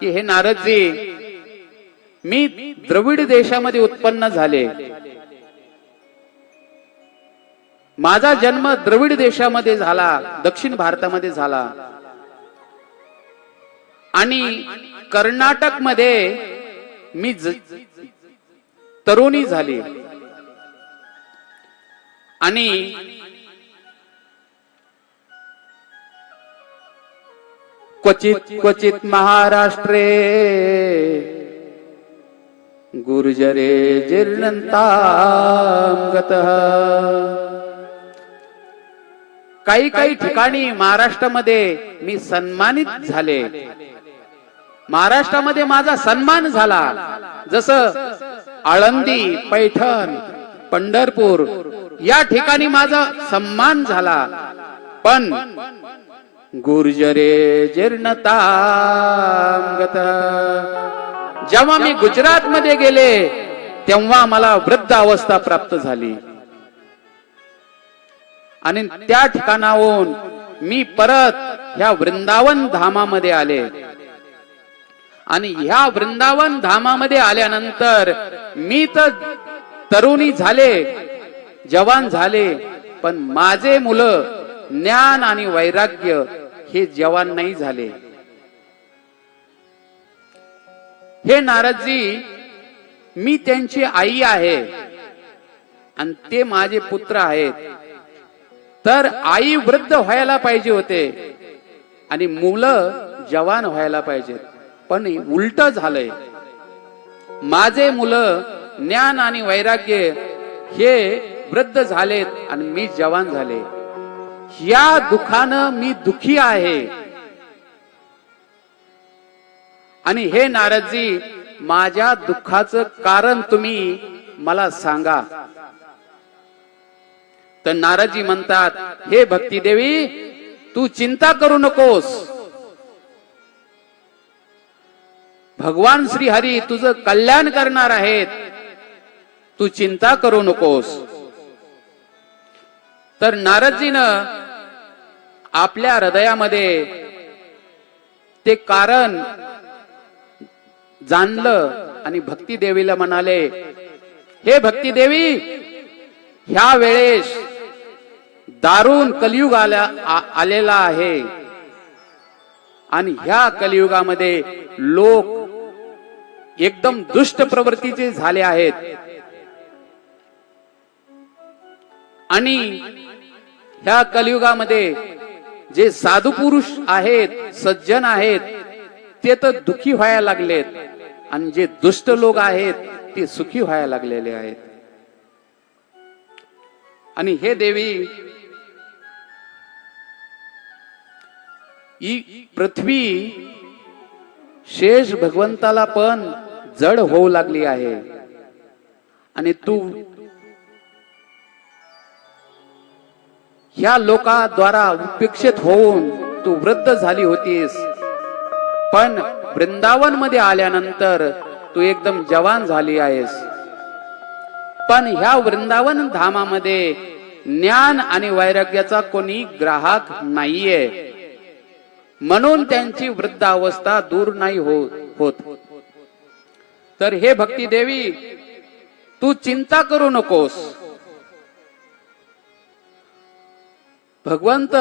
की हे नारदजी, मी द्रविड देशामध्ये उत्पन्न झाले. माझा जन्म द्रविड देशामध्ये झाला, दक्षिण भारतामध्ये झाला. आणि कर्नाटक मध्ये मी तरुणी झाली. आणि क्वचित क्वचित महाराष्ट्रे गुर्जरे जीर्णंतां गतः. काही काही ठिकाणी महाराष्ट्रामध्ये मी सन्मानित झाले, महाराष्ट्रामध्ये माझा सन्मान झाला. जसं आळंदी, पैठण, पंढरपूर या ठिकाणी माझा सन्मान झाला. पण गुर्जरे जीर्णतां गतः, जेव्हा मी गुजरात मध्ये गेले तेव्हा मला वृद्ध अवस्था प्राप्त झाली. आणि त्या ठिकाणाहून मी परत ह्या वृंदावन धामामध्ये आले. आणि ह्या वृंदावन धामामध्ये आल्यानंतर मी तर तरुणी झाले, जवान झाले, पण माझे मुलं ज्ञान आणि वैराग्य हे जवान नाही झाले. हे नारदजी, मी त्यांची आई आहे आणि ते माझे पुत्र आहेत. तर आई वृद्ध व्हायला पाहिजे होते आणि मुलं जवान व्हायला पाहिजेत, पण उलट झालंय. माझे मुलं ज्ञान आणि वैराग्य हे वृद्ध झालेत आणि मी जवान झाले. या दुःखानं मी दुखी आहे. आणि हे नारदजी, माझ्या दुःखाचं कारण तुम्ही मला सांगा. तर नारदजी म्हणतात, हे भक्ती देवी, तू चिंता करू नकोस. भगवान श्री हरी तुझं कल्याण करणार आहेत, तू चिंता करू नकोस. तर नारदजीनं आपल्या हृदयामध्ये ते कारण जाणलं आणि भक्ती देवीला म्हणाले, हे भक्ती देवी, ह्या वेळेस दारुण कलियुग आलेला आहे आणि ह्या कलियुगामध्ये लोक एकदम दुष्ट प्रवृत्तीचे झाले आहेत आणि ह्या कलियुगामध्ये जे साधू पुरुष आहेत, सज्जन आहेत, ते तर दुखी व्हायला लागलेत आणि जे दुष्ट लोक आहेत ते सुखी व्हायला लागलेले आहेत. आणि हे देवी, ही पृथ्वी शेष भगवंताला पण जड होऊ लागली आहे आणि तू ह्या लोकांद्वारा उपेक्षित होऊन तू वृद्ध झाली होतीस, पण वृंदावन मध्ये आल्यानंतर तू एकदम जवान झाली आहेस. पण ह्या वृंदावन धामामध्ये ज्ञान आणि वैराग्याचा कोणी ग्राहक नाहीये, म्हणून त्यांची वृद्धावस्था दूर नाही होत. तर हे भक्ती देवी, तू चिंता करू नकोस. भगवंत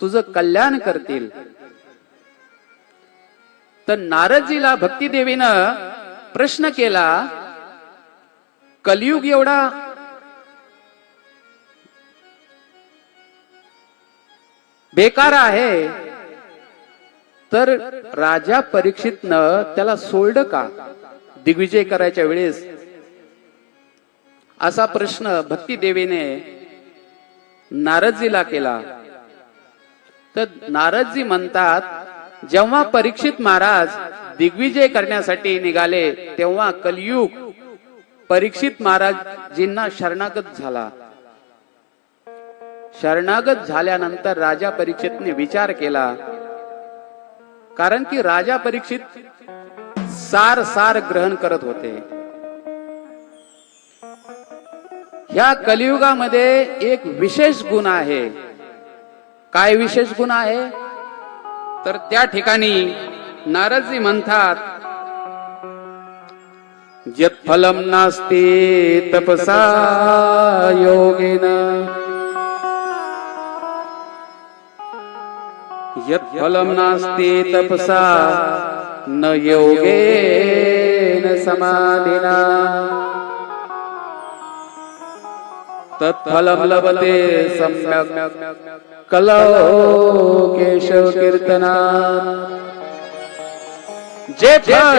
तुझं कल्याण करतील. तर नारदजीला भक्ती देवीनं प्रश्न केला, कलियुग एवढा बेकार आहे, तर राजा परीक्षितनं त्याला सोडलं का दिग्विजय करायच्या वेळेस? असा प्रश्न भक्ती देवीने नारदजीला केला. तर नारदजी म्हणतात, जेव्हा परीक्षित महाराज दिग्विजय करण्यासाठी निघाले तेव्हा कलियुग परीक्षित महाराजींना शरणागत झाला. शरणागत झाल्यानंतर राजा परीक्षितने विचार केला, कारण की राजा परीक्षित सार ग्रहण करत होते. ह्या कलियुगामध्ये एक विशेष गुण आहे. काय विशेष गुण आहे? तर त्या ठिकाणी नारदजी म्हणतात, यत् फलम नास्ति तपसा योगेन, यत् फलम नास्ति तपसा न योगेन समाधिना, तत्फलम लभते सम्यक् कलौ केशव कीर्तना. जे फळ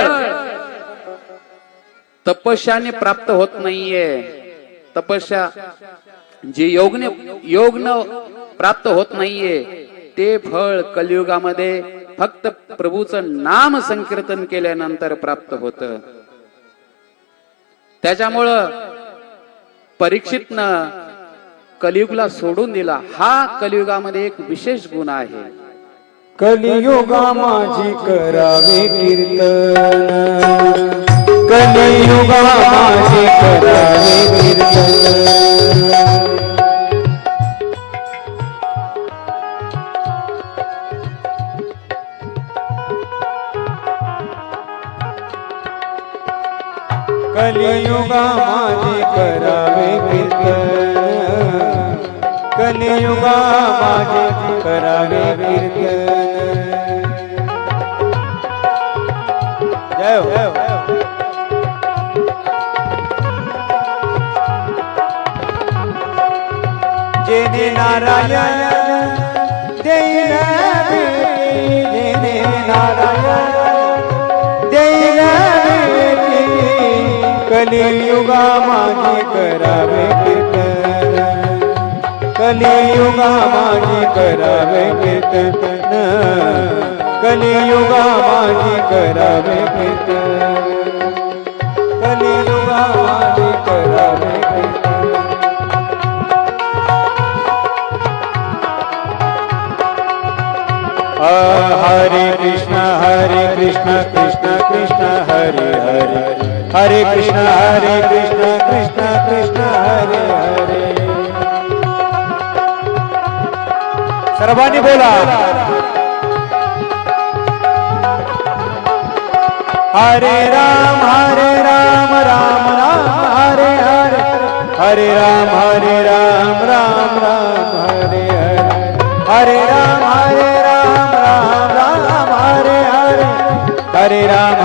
तपस्याने प्राप्त होत नाहीये, तपस्या जे योगन प्राप्त होत नाहीये, ते फळ कलियुगामध्ये फक्त प्रभूचं नाम संकीर्तन केल्यानंतर प्राप्त होत. त्याच्यामुळं परीक्षितनं कलियुगला सोडून दिला. हा कलियुगामध्ये एक विशेष गुण आहे. कलियुगा माझी करावे कीर्तन, कलियुगा माझी करावे कीर्तन. कलियुगा माझी करावे कीर्तन, कलियुगा माझी करावे कीर्तन. जय हो. जेने नारायण देईल भेटी, जेने नारायण देईल भेटी, कलियुगा माझी करावे कीर्तन, कलियुगा माझी करावे कीर्तन, कलियुगा माझी करावे कीर्तन, कलियुगा माझी करावे कीर्तन. हरे कृष्ण कृष्ण कृष्ण हरे हरे, हरे कृष्ण कृष्ण कृष्ण हरे हरे. सर्वांनी बोला हरे राम राम राम हरे हरे, हरे राम राम राम हरे हरे, हरे राम राम राम हरे हरे, हरे राम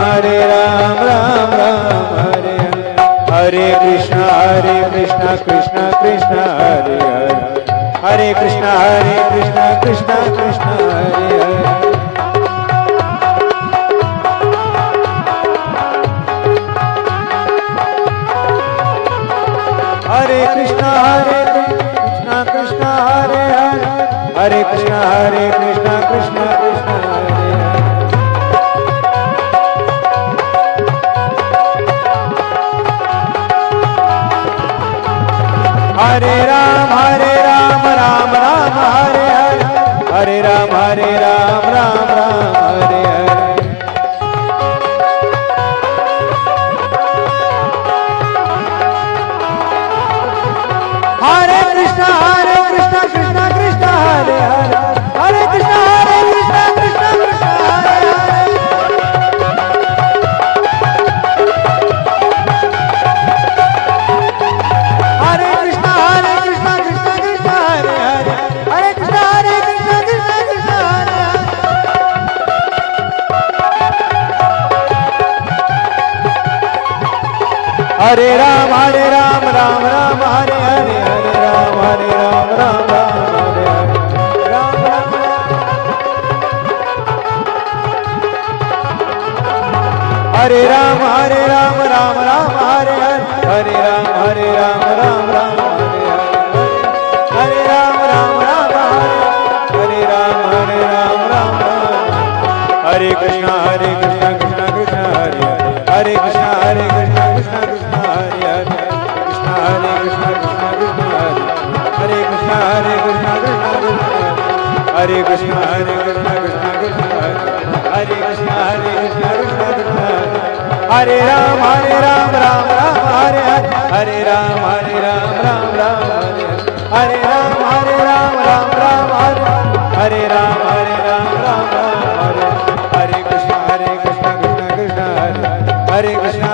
राम राम हरे हरे. हरे कृष्ण कृष्ण कृष्ण हरे हरे, हरे कृष्ण कृष्ण कृष्ण हरे हरे. हरे कृष्ण कृष्ण हरे हरे, हरे कृष्ण कृष्ण कृष्ण हरे हरे. हरे राम राम राम हरे हरे, हरे राम राम राम हरे हरे. हरे कृष्ण कृष्ण कृष्ण हरे हरे, हरे कृष्ण कृष्ण कृष्ण हरे हरे. हरे कृष्ण कृष्ण कृष्ण हरे हरे, हरे कृष्ण कृष्ण कृष्ण हरे हरे. हरे राम राम राम हरे हरे, हरे राम राम राम हरे हरे, राम राम. हरे राम राम राम हरे हरे, हरे राम राम राम हरे हरे, हरे राम राम हरे, हरे राम राम राम. हरे कृष्ण कृष्ण कृष्ण हरे हरे, हरे कृष्ण कृष्ण कृष्ण हरे हरे, हरे कृष्ण कृष्ण कृष्ण कृष्ण हरे, हरे कृष्ण कृष्ण कृष्ण कृष्ण हरे. हरे राम राम हरे हरे, हरे राम राम राम हरे, हरे राम राम हरे, हरे राम राम हरे. हरे कृष्ण कृष्ण कृष्ण हरे, हरे कृष्ण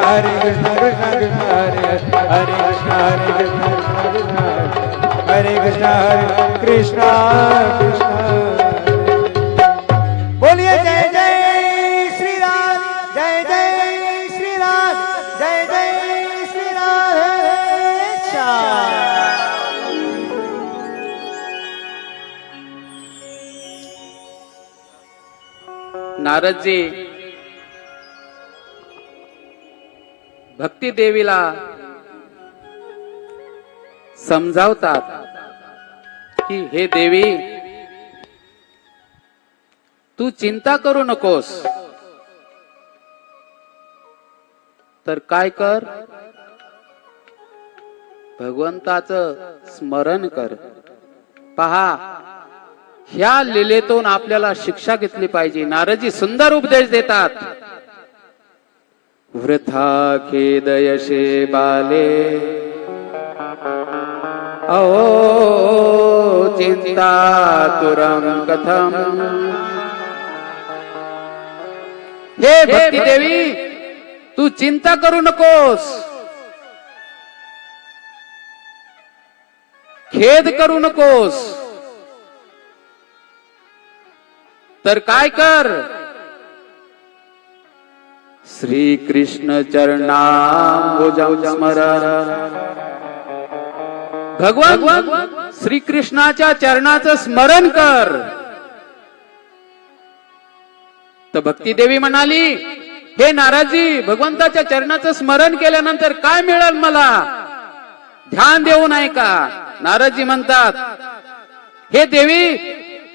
कृष्ण कृष्ण हरे, हरे कृष्ण कृष्ण कृष्ण हरे, हरे कृष्ण कृष्ण कृष्ण. बोलिए जय जय श्री राम, जय जय श्री राम, जय जय श्री राम. नारदजी भक्ती देवीला समजावतात की हे देवी, तू चिंता करू नकोस, तर काय कर, भगवंताचं स्मरण कर. पहा, ह्या लीलेतून आपल्याला शिक्षा घेतली पाहिजे. नारदजी सुंदर उपदेश देतात. वृथा खेदयशे बाले, ओ चिंता तुरं कथम. हे भक्ती देवी, तू चिंता करू नकोस, खेद करू नकोस, तर काय कर, श्री कृष्ण चरणांबुजं स्मर. भगवान श्रीकृष्णाच्या चरणाचं स्मरण कर. तर भक्ती देवी म्हणाली, हे नाराजी, भगवंताच्या चरणाचं स्मरण केल्यानंतर काय मिळेल मला? ध्यान देऊन ऐका. नारदजी म्हणतात, हे देवी,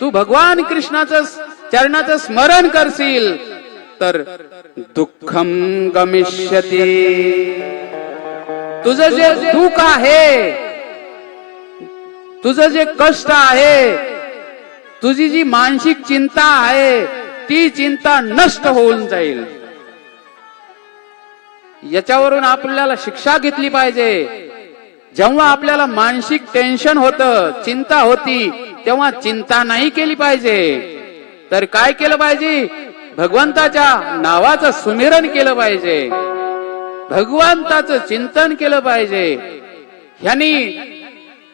तू भगवान कृष्णाचं चरणाचं स्मरण करशील तर दुःखम गमिष्यति. तुझं जे दुःख आहे, तुझं जे कष्ट आहे, तुझी जी मानसिक चिंता आहे, ती चिंता नष्ट होऊन जाईल. याच्यावरून आपल्याला शिक्षा घेतली पाहिजे. जेव्हा आपल्याला मानसिक टेन्शन होतं, चिंता होती, तेव्हा चिंता नाही केली पाहिजे. तर काय केलं पाहिजे? भगवंताच्या नावाचं सुमिरन केलं पाहिजे, भगवंताचं चिंतन केलं पाहिजे. ह्यानी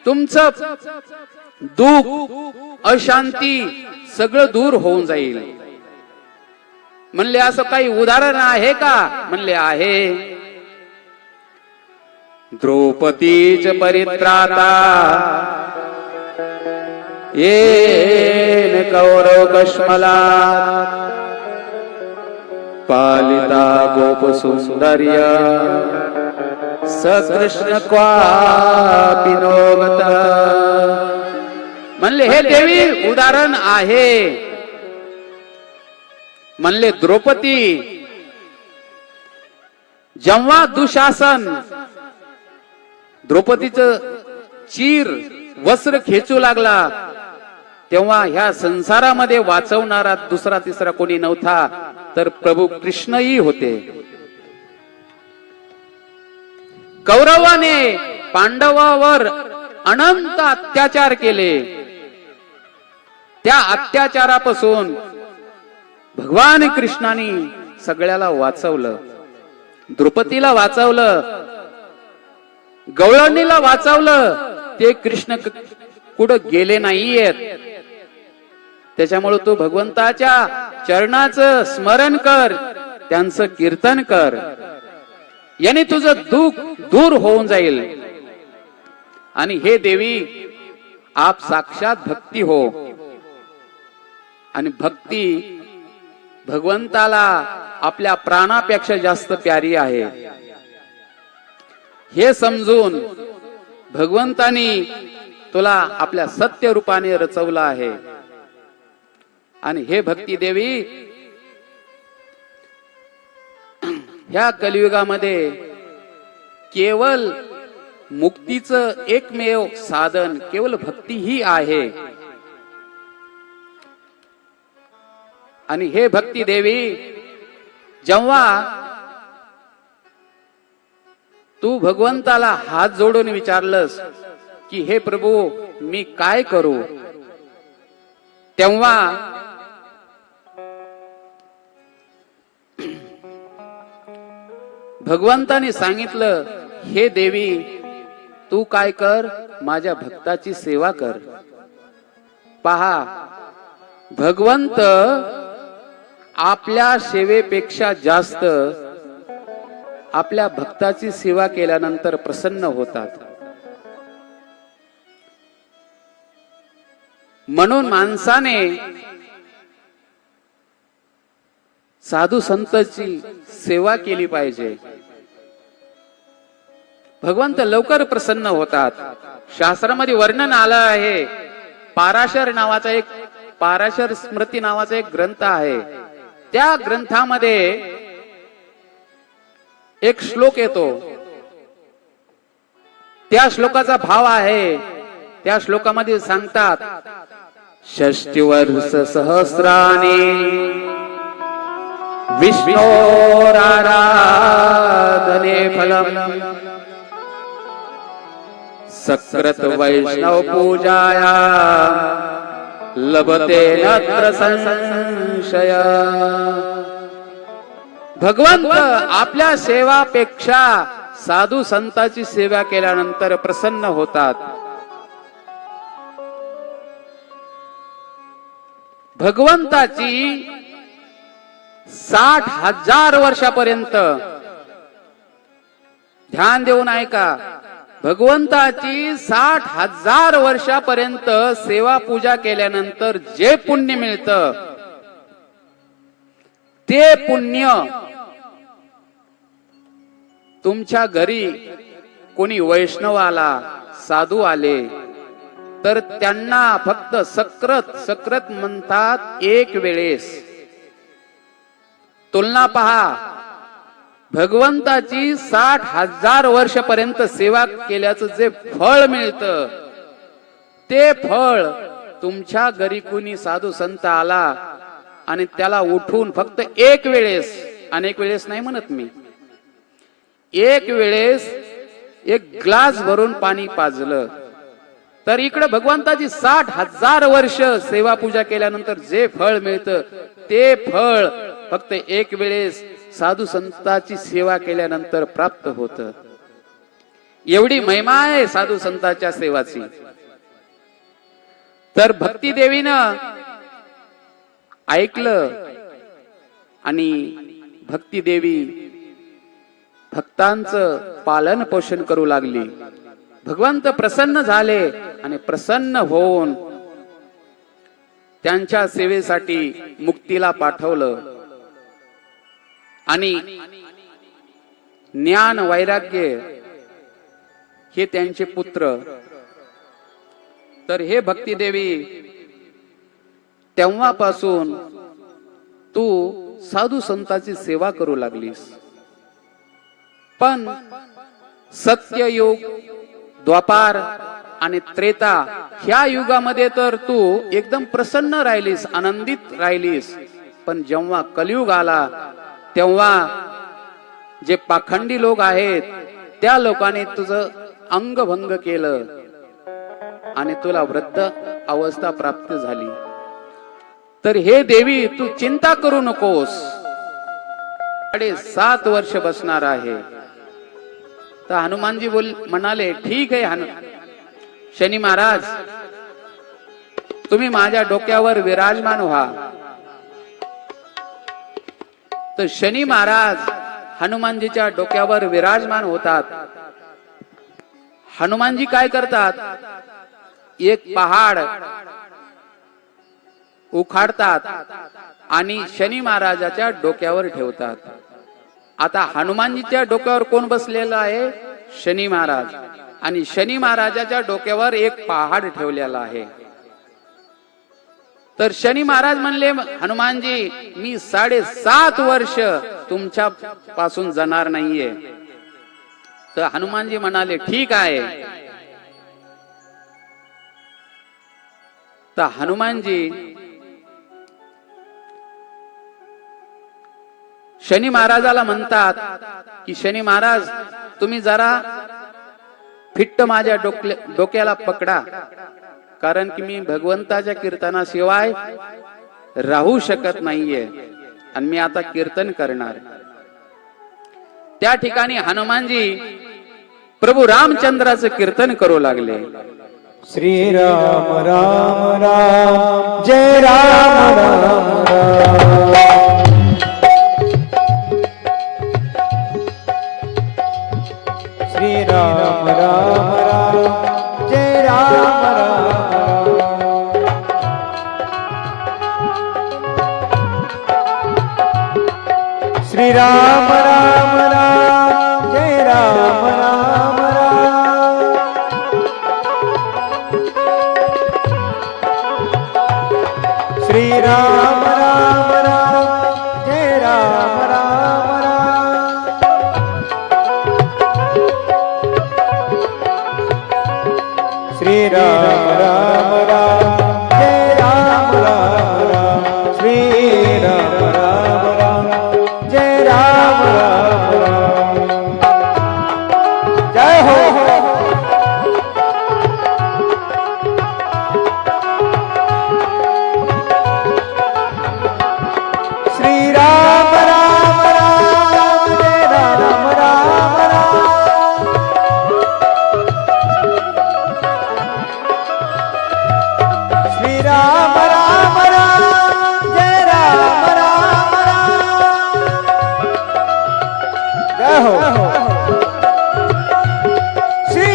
तुमचं दुःख, अशांती सगळं दूर होऊन जाईल. म्हणले, असं काही उदाहरण आहे का? म्हणले, आहे. द्रौपदीच परित्राता येन कौरव कश्मला पालिता गोप सुंदर्य सकृष्ण क्वापि नो गतः. म्हणले, हे देवी, उदाहरण आहे. म्हणले, द्रौपदी जेव्हा दुशासन द्रौपदीचं चीर वस्त्र खेचू लागला, तेव्हा ह्या संसारामध्ये वाचवणारा दुसरा तिसरा कोणी नव्हता, तर प्रभू कृष्णही होते. कौरवाने पांडवावर अनंत अत्याचार केले. त्या अत्याचारापासून भगवान कृष्णाने सगळ्याला वाचवलं. द्रौपदीला वाचवलं, गवळणीला वाचवलं. ते कृष्ण कुठं गेले नाहीयेत. त्याच्यामुळे तू भगवंताच्या चरणाचं स्मरण कर, त्यांचं कीर्तन कर. याने तुझं दुःख दूर होऊन जाईल. आणि हे देवी, आप साक्षात भक्ती हो. आणि भक्ती भगवंताला आपल्या प्राणापेक्षा जास्त प्यारी आहे. हे समजून भगवंतानी तुला आपल्या सत्य रूपाने रचवलं आहे. आणि हे भक्ती देवी, ह्या कलियुगामध्ये केवळ मुक्तीचं एकमेव साधन केवळ भक्ती ही आहे. आणि हे भक्ती देवी, जेव्हा तू भगवंताला हात जोडून विचारलंस की हे प्रभू, मी काय करू, तेव्हा भगवंताने सांगितलं, हे देवी, तू काय कर, माझ्या भक्ताची सेवा कर. पहा, भगवंत आपल्या सेवेपेक्षा जास्त आपल्या भक्ताची सेवा केल्यानंतर प्रसन्न होतात. म्हणून माणसाने साधू संतांची सेवा केली पाहिजे. भगवंत लवकर प्रसन्न होतात. शास्त्रामध्ये वर्णन आलं आहे. पाराशर स्मृती नावाचा एक ग्रंथ आहे. त्या ग्रंथामध्ये एक श्लोक येतो. त्या श्लोकाचा भाव आहे, त्या श्लोकामध्ये सांगतात, 60 वर्ष सहस्राणी विष्णोराराधने फलम सकृत वैष्णव पूजाया लभते नत्र संशय. भगवंत आपल्या सेवापेक्षा साधू संतांची सेवा केल्यानंतर प्रसन्न होतात. भगवंताची 60,000 वर्षापर्यंत ध्यान देऊन ऐका. भगवंताची 60,000 वर्षापर्यंत सेवा पूजा केल्यानंतर जे पुण्य मिळतं ते पुण्य तुमच्या घरी कोणी वैष्णव आला, साधू आले तर त्यांना फक्त सकृत म्हणतात एक वेळेस. तुलना पहा, भगवंताची 60,000 वर्षापर्यंत सेवा केल्याचं जे फळ मिळतं ते फळ तुमच्या घरी कोणी साधू संत आला आणि त्याला उठून फक्त एक वेळेस, अनेक वेळेस नाही म्हणत मी, एक वेळेस एक ग्लास भरून पाणी पाजलं तर इकडे भगवंताची 60,000 वर्ष सेवा पूजा केल्यानंतर जे फळ मिळतं ते फळ फक्त एक वेळेस साधू संतांची सेवा केल्यानंतर प्राप्त होतं. एवढी महिमा आहे साधू संतांच्या सेवाची. तर भक्ती देवीनं ऐकलं आणि भक्ती देवी भक्तांचं पालन पोषण करू लागली. भगवंत प्रसन्न झाले आणि प्रसन्न होऊन त्यांच्या सेवेसाठी मुक्तीला पाठवलं. आणि ज्ञान वैराग्य हे त्यांचे पुत्र. तर हे भक्ती देवी, तेव्हापासून तू साधू संतांची सेवा करू लागलीस. पण सत्ययुग, द्वापार आणि त्रेता ह्या युगामध्ये तर तू एकदम प्रसन्न राहिलीस, आनंदित राहिलीस. पण जेव्हा कलियुग आला तेव्हा जे पाखंडी लोक आहेत त्या लोकांनी तुझं अंगभंग केलं आणि तुला वृद्ध अवस्था प्राप्त झाली. तर हे देवी, तू चिंता करू नकोस, 7.5 वर्ष बसणार आहे. तर हनुमानजी म्हणाले, ठीक आहे शनी महाराज, तुम्ही माझ्या डोक्यावर विराजमान व्हा. तर शनी महाराज हनुमानजीच्या डोक्यावर विराजमान होतात. हनुमानजी काय करतात, एक पहाड उखाडतात आणि शनी महाराजाच्या डोक्यावर ठेवतात. आता हनुमानजीच्या डोक्यावर कोण बसलेला आहे, शनी महाराज, आणि शनी महाराजाच्या डोक्यावर एक पहाड ठेवलेला आहे. तर शनी महाराज म्हणले, हनुमानजी, मी 7.5 वर्ष तुमच्या पासून जाणार नाहीये. तर हनुमानजी म्हणाले, ठीक आहे. तर हनुमानजी शनी महाराजाला म्हणतात की शनी महाराज, तुम्ही जरा फिट्ट माझ्या डोक्याला पकडा, कारण की मी भगवंताच्या कीर्तनाशिवाय राहू शकत नाहीये आणि मी आता कीर्तन करणार. त्या ठिकाणी हनुमानजी प्रभू रामचंद्राचं कीर्तन करू लागले. श्री राम राम राम, जय राम राम राम. श्री राम राम राम, जय राम राम राम. श्री राम राम राम, जय राम राम राम. श्री राम राम राम, जय राम राम राम. श्री राम राम राम, जय राम राम राम. श्री राम राम राम, जय राम राम राम. जय हो. श्री राम राम राम, जय राम राम राम. श्री राम राम राम, जय राम राम राम. जय हो. श्री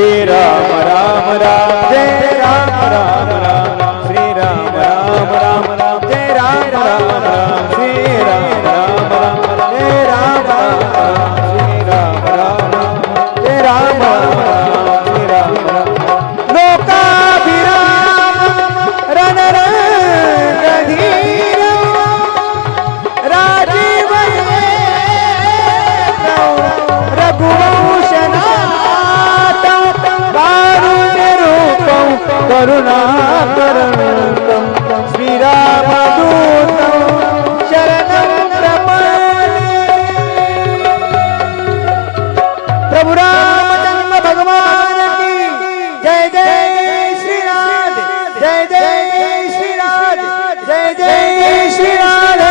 श्री राम राम राम जय राम राम राम श्री राम राम राम राम जय राम राम राम श्री राम राम राम जय राम राम राम श्री राम राम राम जय राम राम राम श्री राम राम लोकाभिराम रणरंगधीर राजीव रघुवंशनाथ कारुण्यरूपं करुणाकरं श्रीरामदूतं शरणं प्रपद्ये। प्रभु रामचंद्र भगवान की जय जय श्री राधे जय जय श्री राधे जय जय श्री राधे।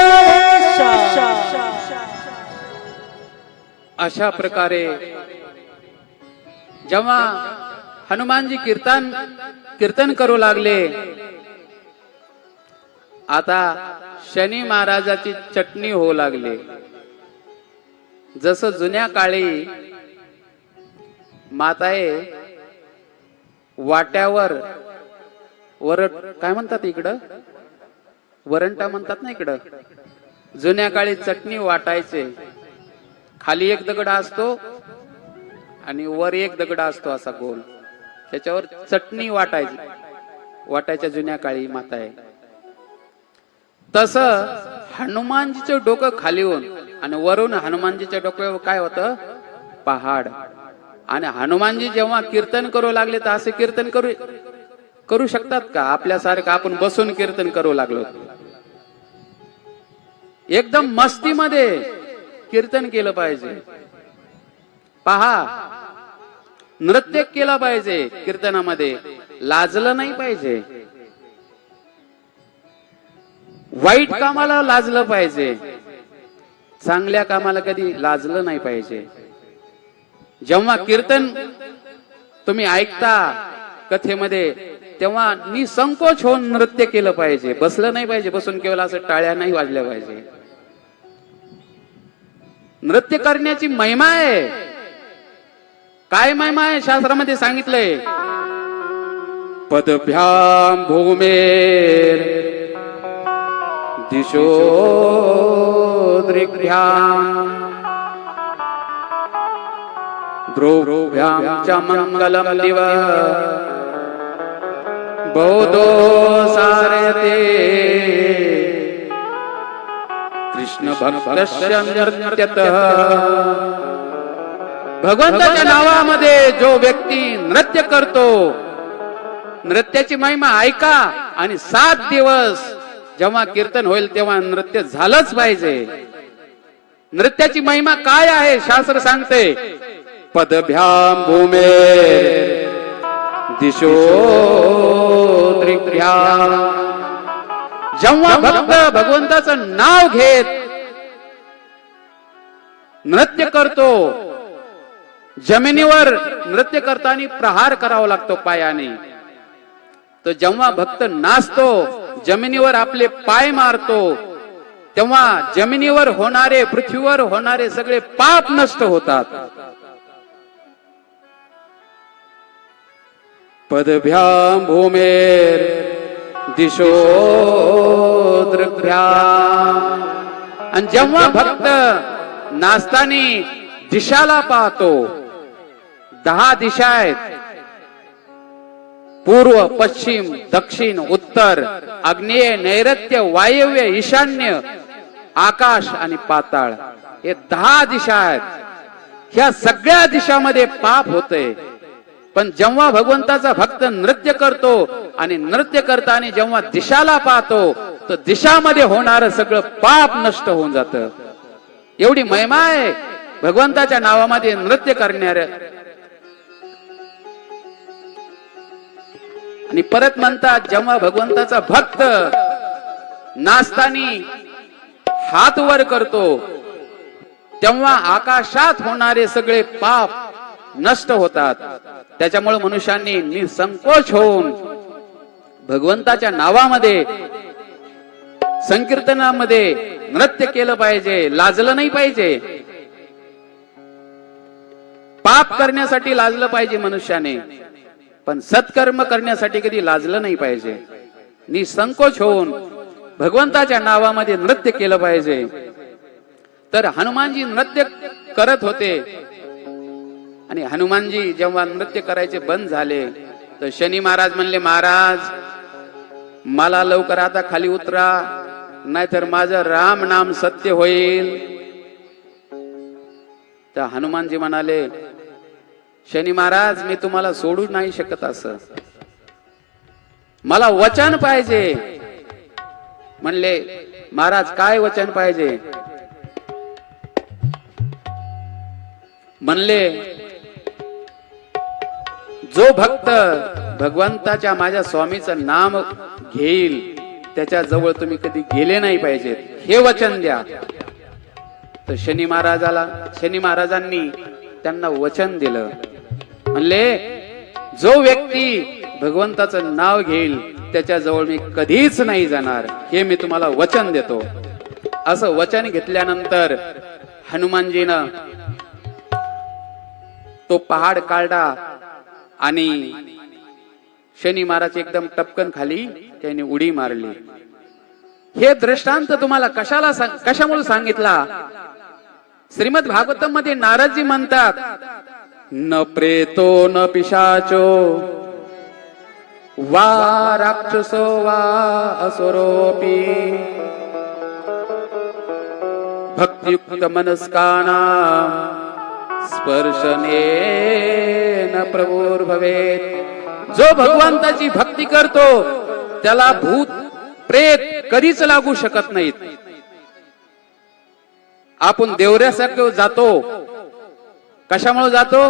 अशा प्रकारे जेव्हा हनुमानजी कीर्तन करू लागले, आता शनी महाराजाची चटणी होऊ लागली. जसं जुन्या काळी माताए वाट्यावर काय म्हणतात इकडं, वरंटा म्हणतात ना इकडं, जुन्या काळी चटणी वाटायचे. खाली एक दगड असतो आणि वर एक दगड असतो असा गोल, त्याच्यावर चटणी वाटायच्या जुन्या काळी माता आहे. तसं हनुमानजीचं डोकं खाली होऊन आणि वरून हनुमानजीच्या डोक्यावर काय होतं, पहाड. आणि हनुमानजी जेव्हा कीर्तन करू लागले तर असे कीर्तन करू शकतात का? आपल्यासारखं आपण बसून कीर्तन करू लागलो, एकदम मस्तीमध्ये कीर्तन केलं पाहिजे. पहा, नृत्य केलं पाहिजे कीर्तनामध्ये, लाजलं नाही पाहिजे. वाईट कामाला लाजलं पाहिजे, चांगल्या कामाला कधी लाजलं नाही पाहिजे. जेव्हा कीर्तन तुम्ही ऐकता कथेमध्ये, तेव्हा निसंकोच होऊन नृत्य केलं पाहिजे, बसलं नाही पाहिजे. बसून केवळ असं टाळ्या नाही वाजल्या पाहिजे. नृत्य करण्याची महिमा आहे. काय महिमा आहे शास्त्रामध्ये सांगितलंय, पदभ्याम भूमेर दिशो दृग्भ्याम द्रोभ्याम च मंगलम दिव बौद्धो सारते कृष्ण भक्तस्य नृत्यतः. भगवंताच्या नावामध्ये जो व्यक्ती नृत्य करतो, नृत्याची महिमा ऐका. आणि 7 दिवस जेव्हा कीर्तन होईल तेव्हा नृत्य झालंच पाहिजे. नृत्याची महिमा काय आहे शास्त्र सांगते, पदभ्याम भूमे दिशो दृग्भ्याम. जेव्हा भक्त भगवंताचं नाव घेत नृत्य करतो, जमिनीवर नृत्य करताना प्रहार करावा लागतो पायाने. तो जेव्हा भक्त नाचतो, जमिनीवर आपले पाय मारतो, तेव्हा जमिनीवर होणारे, पृथ्वीवर होणारे सगळे पाप नष्ट होतात. पदभ्याम भूमेर दिशो दृग्भ्याम. आणि जेव्हा भक्त नाचताना दिशाला पाहतो, 10 दिशा आहेत, पूर्व, पश्चिम, दक्षिण, उत्तर, आग्नेय, नैऋत्य, वायव्य, ईशान्य, आकाश आणि पाताळ. हे 10 दिशा आहेत. ह्या सगळ्या दिशामध्ये पाप होते. पण जेव्हा भगवंताचा भक्त नृत्य करतो आणि नृत्य करताना जेव्हा दिशाला पाहतो, तर दिशामध्ये होणारं सगळं पाप नष्ट होऊन जातं. एवढी महिमा आहे भगवंताच्या नावामध्ये नृत्य करणाऱ्या. आणि परत म्हणतात, जेव्हा भगवंताचा भक्त नाचताना हात वर करतो, तेव्हा आकाशात होणारे सगळे पाप नष्ट होतात. त्याच्यामुळे मनुष्यांनी निसंकोच होऊन भगवंताच्या नावामध्ये, संकीर्तनामध्ये नृत्य केलं पाहिजे, लाजलं नाही पाहिजे. पाप करण्यासाठी लाजलं पाहिजे मनुष्याने, पण सत्कर्म करण्यासाठी कधी लाजलं नाही पाहिजे. निसंकोच होऊन भगवंताच्या नावामध्ये नृत्य केलं पाहिजे. तर हनुमानजी नृत्य करत होते आणि हनुमानजी जेव्हा नृत्य करायचे बंद झाले तर शनी महाराज म्हणले, महाराज मला लवकर आता खाली उतरा, नाहीतर माझं राम नाम सत्य होईल. तर हनुमानजी म्हणाले, शनी महाराज मी तुम्हाला सोडू नाही शकत, असं मला वचन पाहिजे. म्हणले, महाराज काय वचन पाहिजे? म्हणले, जो भक्त भगवंताच्या माझ्या स्वामीचं नाम घेईल त्याच्या जवळ तुम्ही कधी गेले नाही पाहिजेत, हे वचन द्या. तर शनी महाराजांनी त्यांना वचन दिलं. म्हणले, जो व्यक्ती भगवंताचं नाव घेईल त्याच्या जवळ मी कधीच नाही जाणार, हे मी तुम्हाला वचन देतो. असं वचन घेतल्यानंतर हनुमानजीनं तो पहाड काढला आणि शनी महाराज एकदम टपकन खाली त्याने उडी मारली. हे दृष्टांत तुम्हाला कशामुळे सांगितला? श्रीमद भागवतम मध्ये नारदजी म्हणतात, न प्रेतो न पिशाचो वा राक्षसो वा असुरोपी भक्तियुक्त मनस्कानां स्पर्शनेन प्रभुर्भवेत्. जो भगवंताची भक्ती करतो त्याला भूत प्रेत कधीच लागू शकत नाहीत. आपण देवऱ्यासारखं जातो, कशामुळे जातो?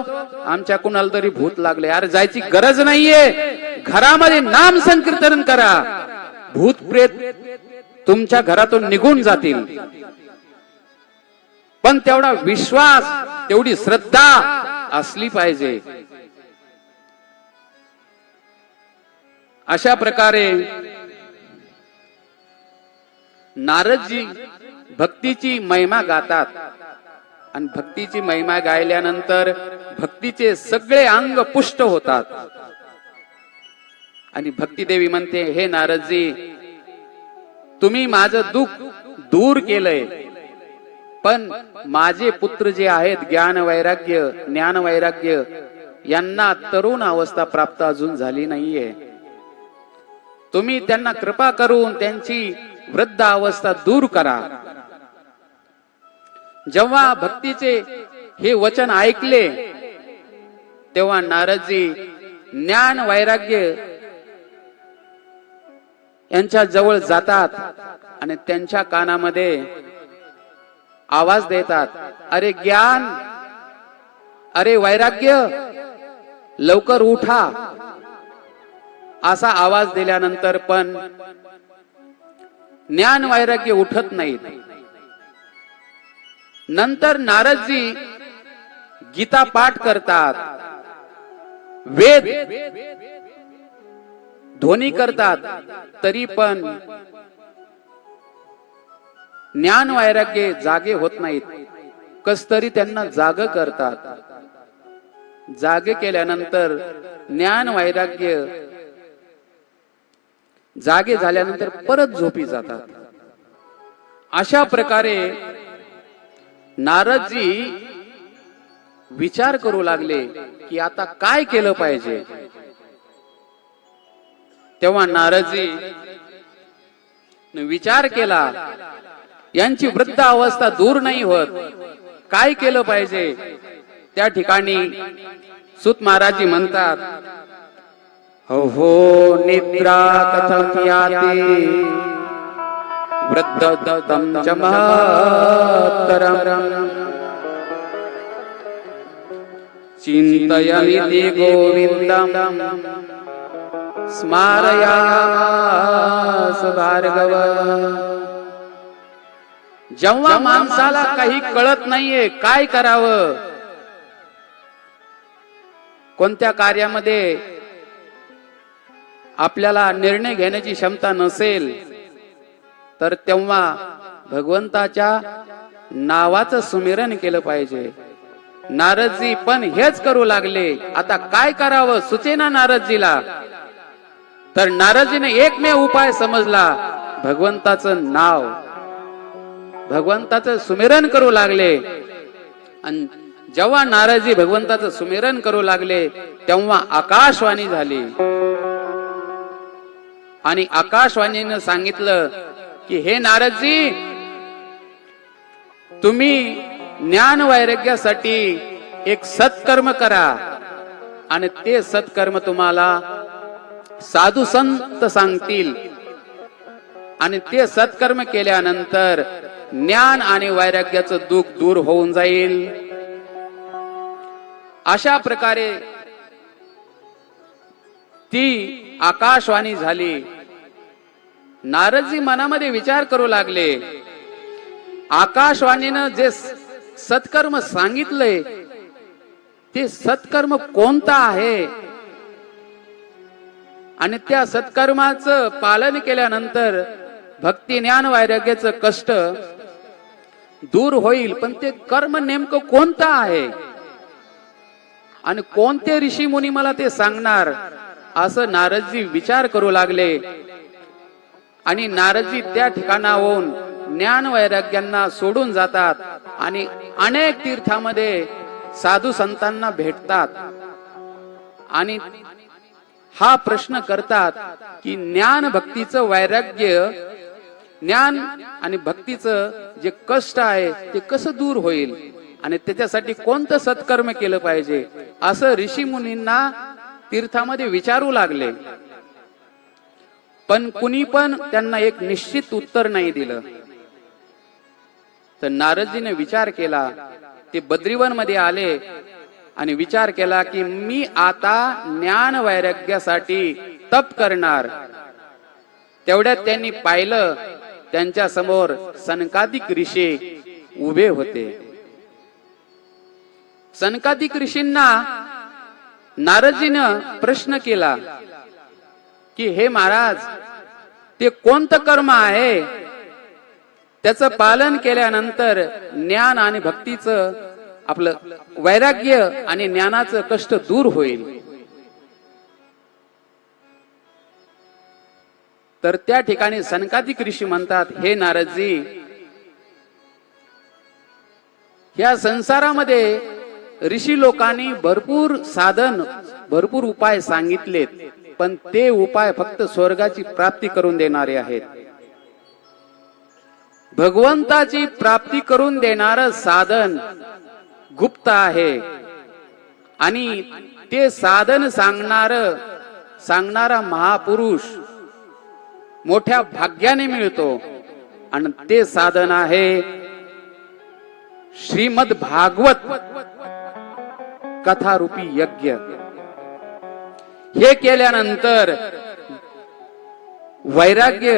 आमच्या कुणाला तरी भूत लागले, अरे जायची गरज नाहीये, घरामध्ये नाम संकीर्तन करा, भूत प्रेत तुमच्या घरातून निघून जातील. पण तेवढा विश्वास, तेवढी श्रद्धा असली पाहिजे. अशा प्रकारे नारदजी भक्तीची महिमा गातात आणि भक्तीची महिमा गायल्यानंतर भक्तीचे सगळे अंग पुष्ट होतात. आणि भक्ती देवी म्हणते, हे नारदजी तुम्ही माझं दुःख दूर केलंय, पण माझे पुत्र जे आहेत ज्ञान वैराग्य यांना तरुण अवस्था प्राप्त अजून झाली नाहीये. तुम्ही त्यांना कृपा करून त्यांची वृद्ध अवस्था दूर करा. जेव्हा भक्तीचे हे वचन ऐकले तेव्हा नारदजी ज्ञान वैराग्य यांच्या जवळ जातात आणि त्यांच्या कानामध्ये आवाज देतात, अरे ज्ञान, अरे वैराग्य, लवकर उठा. असा आवाज दिल्यानंतर पण ज्ञान वैराग्य उठत नाहीत. नंतर नारदजी गीता पाठ करतात, वेद ध्वनी करतात, तरी पण ज्ञान वैराग्य जागे होत नाहीत. कस तरी त्यांना जाग करतात. जागे केल्यानंतर ज्ञान वैराग्य जागे झाल्यानंतर परत झोपी जातात. अशा प्रकारे नारदजी विचार करू लागले की आता काय केलं पाहिजे. तेव्हा नारदजी विचार केला, यांची वृद्ध अवस्था दूर नाही होत, काय केलं पाहिजे. त्या ठिकाणी सूत महाराजी म्हणतात, हो निद्रा कथम याति वृद्धतम च महत्तरम् चिन्तयन्ति गोविन्दं स्मारयामास भार्गव. जेव्हा माणसाला काही कळत नाहीये काय करावं, कोणत्या कार्यामध्ये आपल्याला निर्णय घेण्याची क्षमता नसेल, तर तेव्हा भगवंताच्या नावाचं सुमिरन केलं पाहिजे. नारदजी पण हेच करू लागले. आता काय करावं सुचेना नारदजीला. तर नारदजीने एकमेव उपाय समजला, भगवंताचं नाव, भगवंताचं सुमिरन करू लागले. आणि जेव्हा नारदजी भगवंताचं सुमिरन करू लागले तेव्हा आकाशवाणी झाली. आणि आकाशवाणीनं सांगितलं की हे नारदजी, तुम्ही ज्ञान वैराग्यासाठी एक सत्कर्म करा. आणि ते सत्कर्म तुम्हाला साधू संत सांगतील. आणि ते सत्कर्म केल्यानंतर ज्ञान आणि वैराग्याचं दुःख दूर होऊन जाईल. अशा प्रकारे ती आकाशवाणी झाली. नारदजी मनामध्ये विचार करू लागले, आकाशवाणीनं जे सत्कर्म सांगितलंय ते सत्कर्म कोणतं आहे. आणि त्या सत्कर्माचं पालन केल्यानंतर भक्ती ज्ञान वैराग्याचं कष्ट दूर होईल. पण ते कर्म नेमकं कोणतं आहे आणि कोणते ऋषी मुनी मला ते सांगणार, असं नारदजी विचार करू लागले. आणि नारदजी त्या ठिकाणाहून ज्ञान वैराग्यांना सोडून जातात आणि अनेक तीर्थामध्ये साधू संतांना भेटतात. आणि हा प्रश्न करतात की ज्ञान भक्तीचं वैराग्य, ज्ञान आणि भक्तीचं जे कष्ट आहे ते कसं दूर होईल आणि त्याच्यासाठी कोणतं सत्कर्म केलं पाहिजे, असं ऋषी मुनींना तीर्थामध्ये विचारू लागले. पण कुणी पण त्यांना एक निश्चित उत्तर नाही दिलं. तर नारदजीने विचार केला. ते बद्रीवन मध्ये आले आणि विचार केला की मी आता ज्ञान वैराग्यासाठी तप करणार. तेवढ्यात त्यांनी पाहिलं, त्यांच्या समोर सनकादिक ऋषी उभे होते. सनकादिक ऋषींना नारदजीनं प्रश्न केला की हे महाराज, ते कोणतं कर्म आहे, त्याचं पालन केल्यानंतर ज्ञान आणि भक्तीचं आपलं वैराग्य आणि ज्ञानाचं कष्ट दूर होईल. तर त्या ठिकाणी सनकादिक ऋषी म्हणतात, हे नारदजी, या संसारामध्ये ऋषी लोकांनी भरपूर साधन, भरपूर उपाय सांगितलेत, पण ते उपाय फक्त स्वर्गाची प्राप्ती करून देणारे आहेत. भगवंताची प्राप्ती करून देणारं साधन गुप्त आहे. आणि ते साधन सांगणारा महापुरुष मोठ्या भाग्याने मिळतो. आणि ते साधन आहे श्रीमद भागवत कथारूपी यज्ञ. हे केल्यानंतर वैराग्य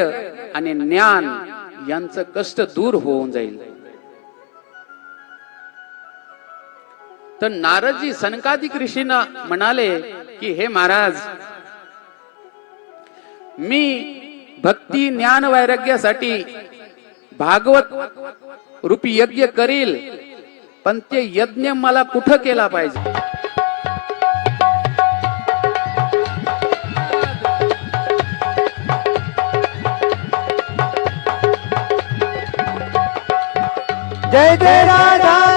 आणि ज्ञान यांचं कष्ट दूर होऊन जाईल. तर नारदजी सनकादिक ऋषींना म्हणाले की हे महाराज, मी भक्ती ज्ञान वैराग्यासाठी भागवत रूपी यज्ञ करील, पण ते यज्ञ मला कुठं केला पाहिजे. जय जय राधा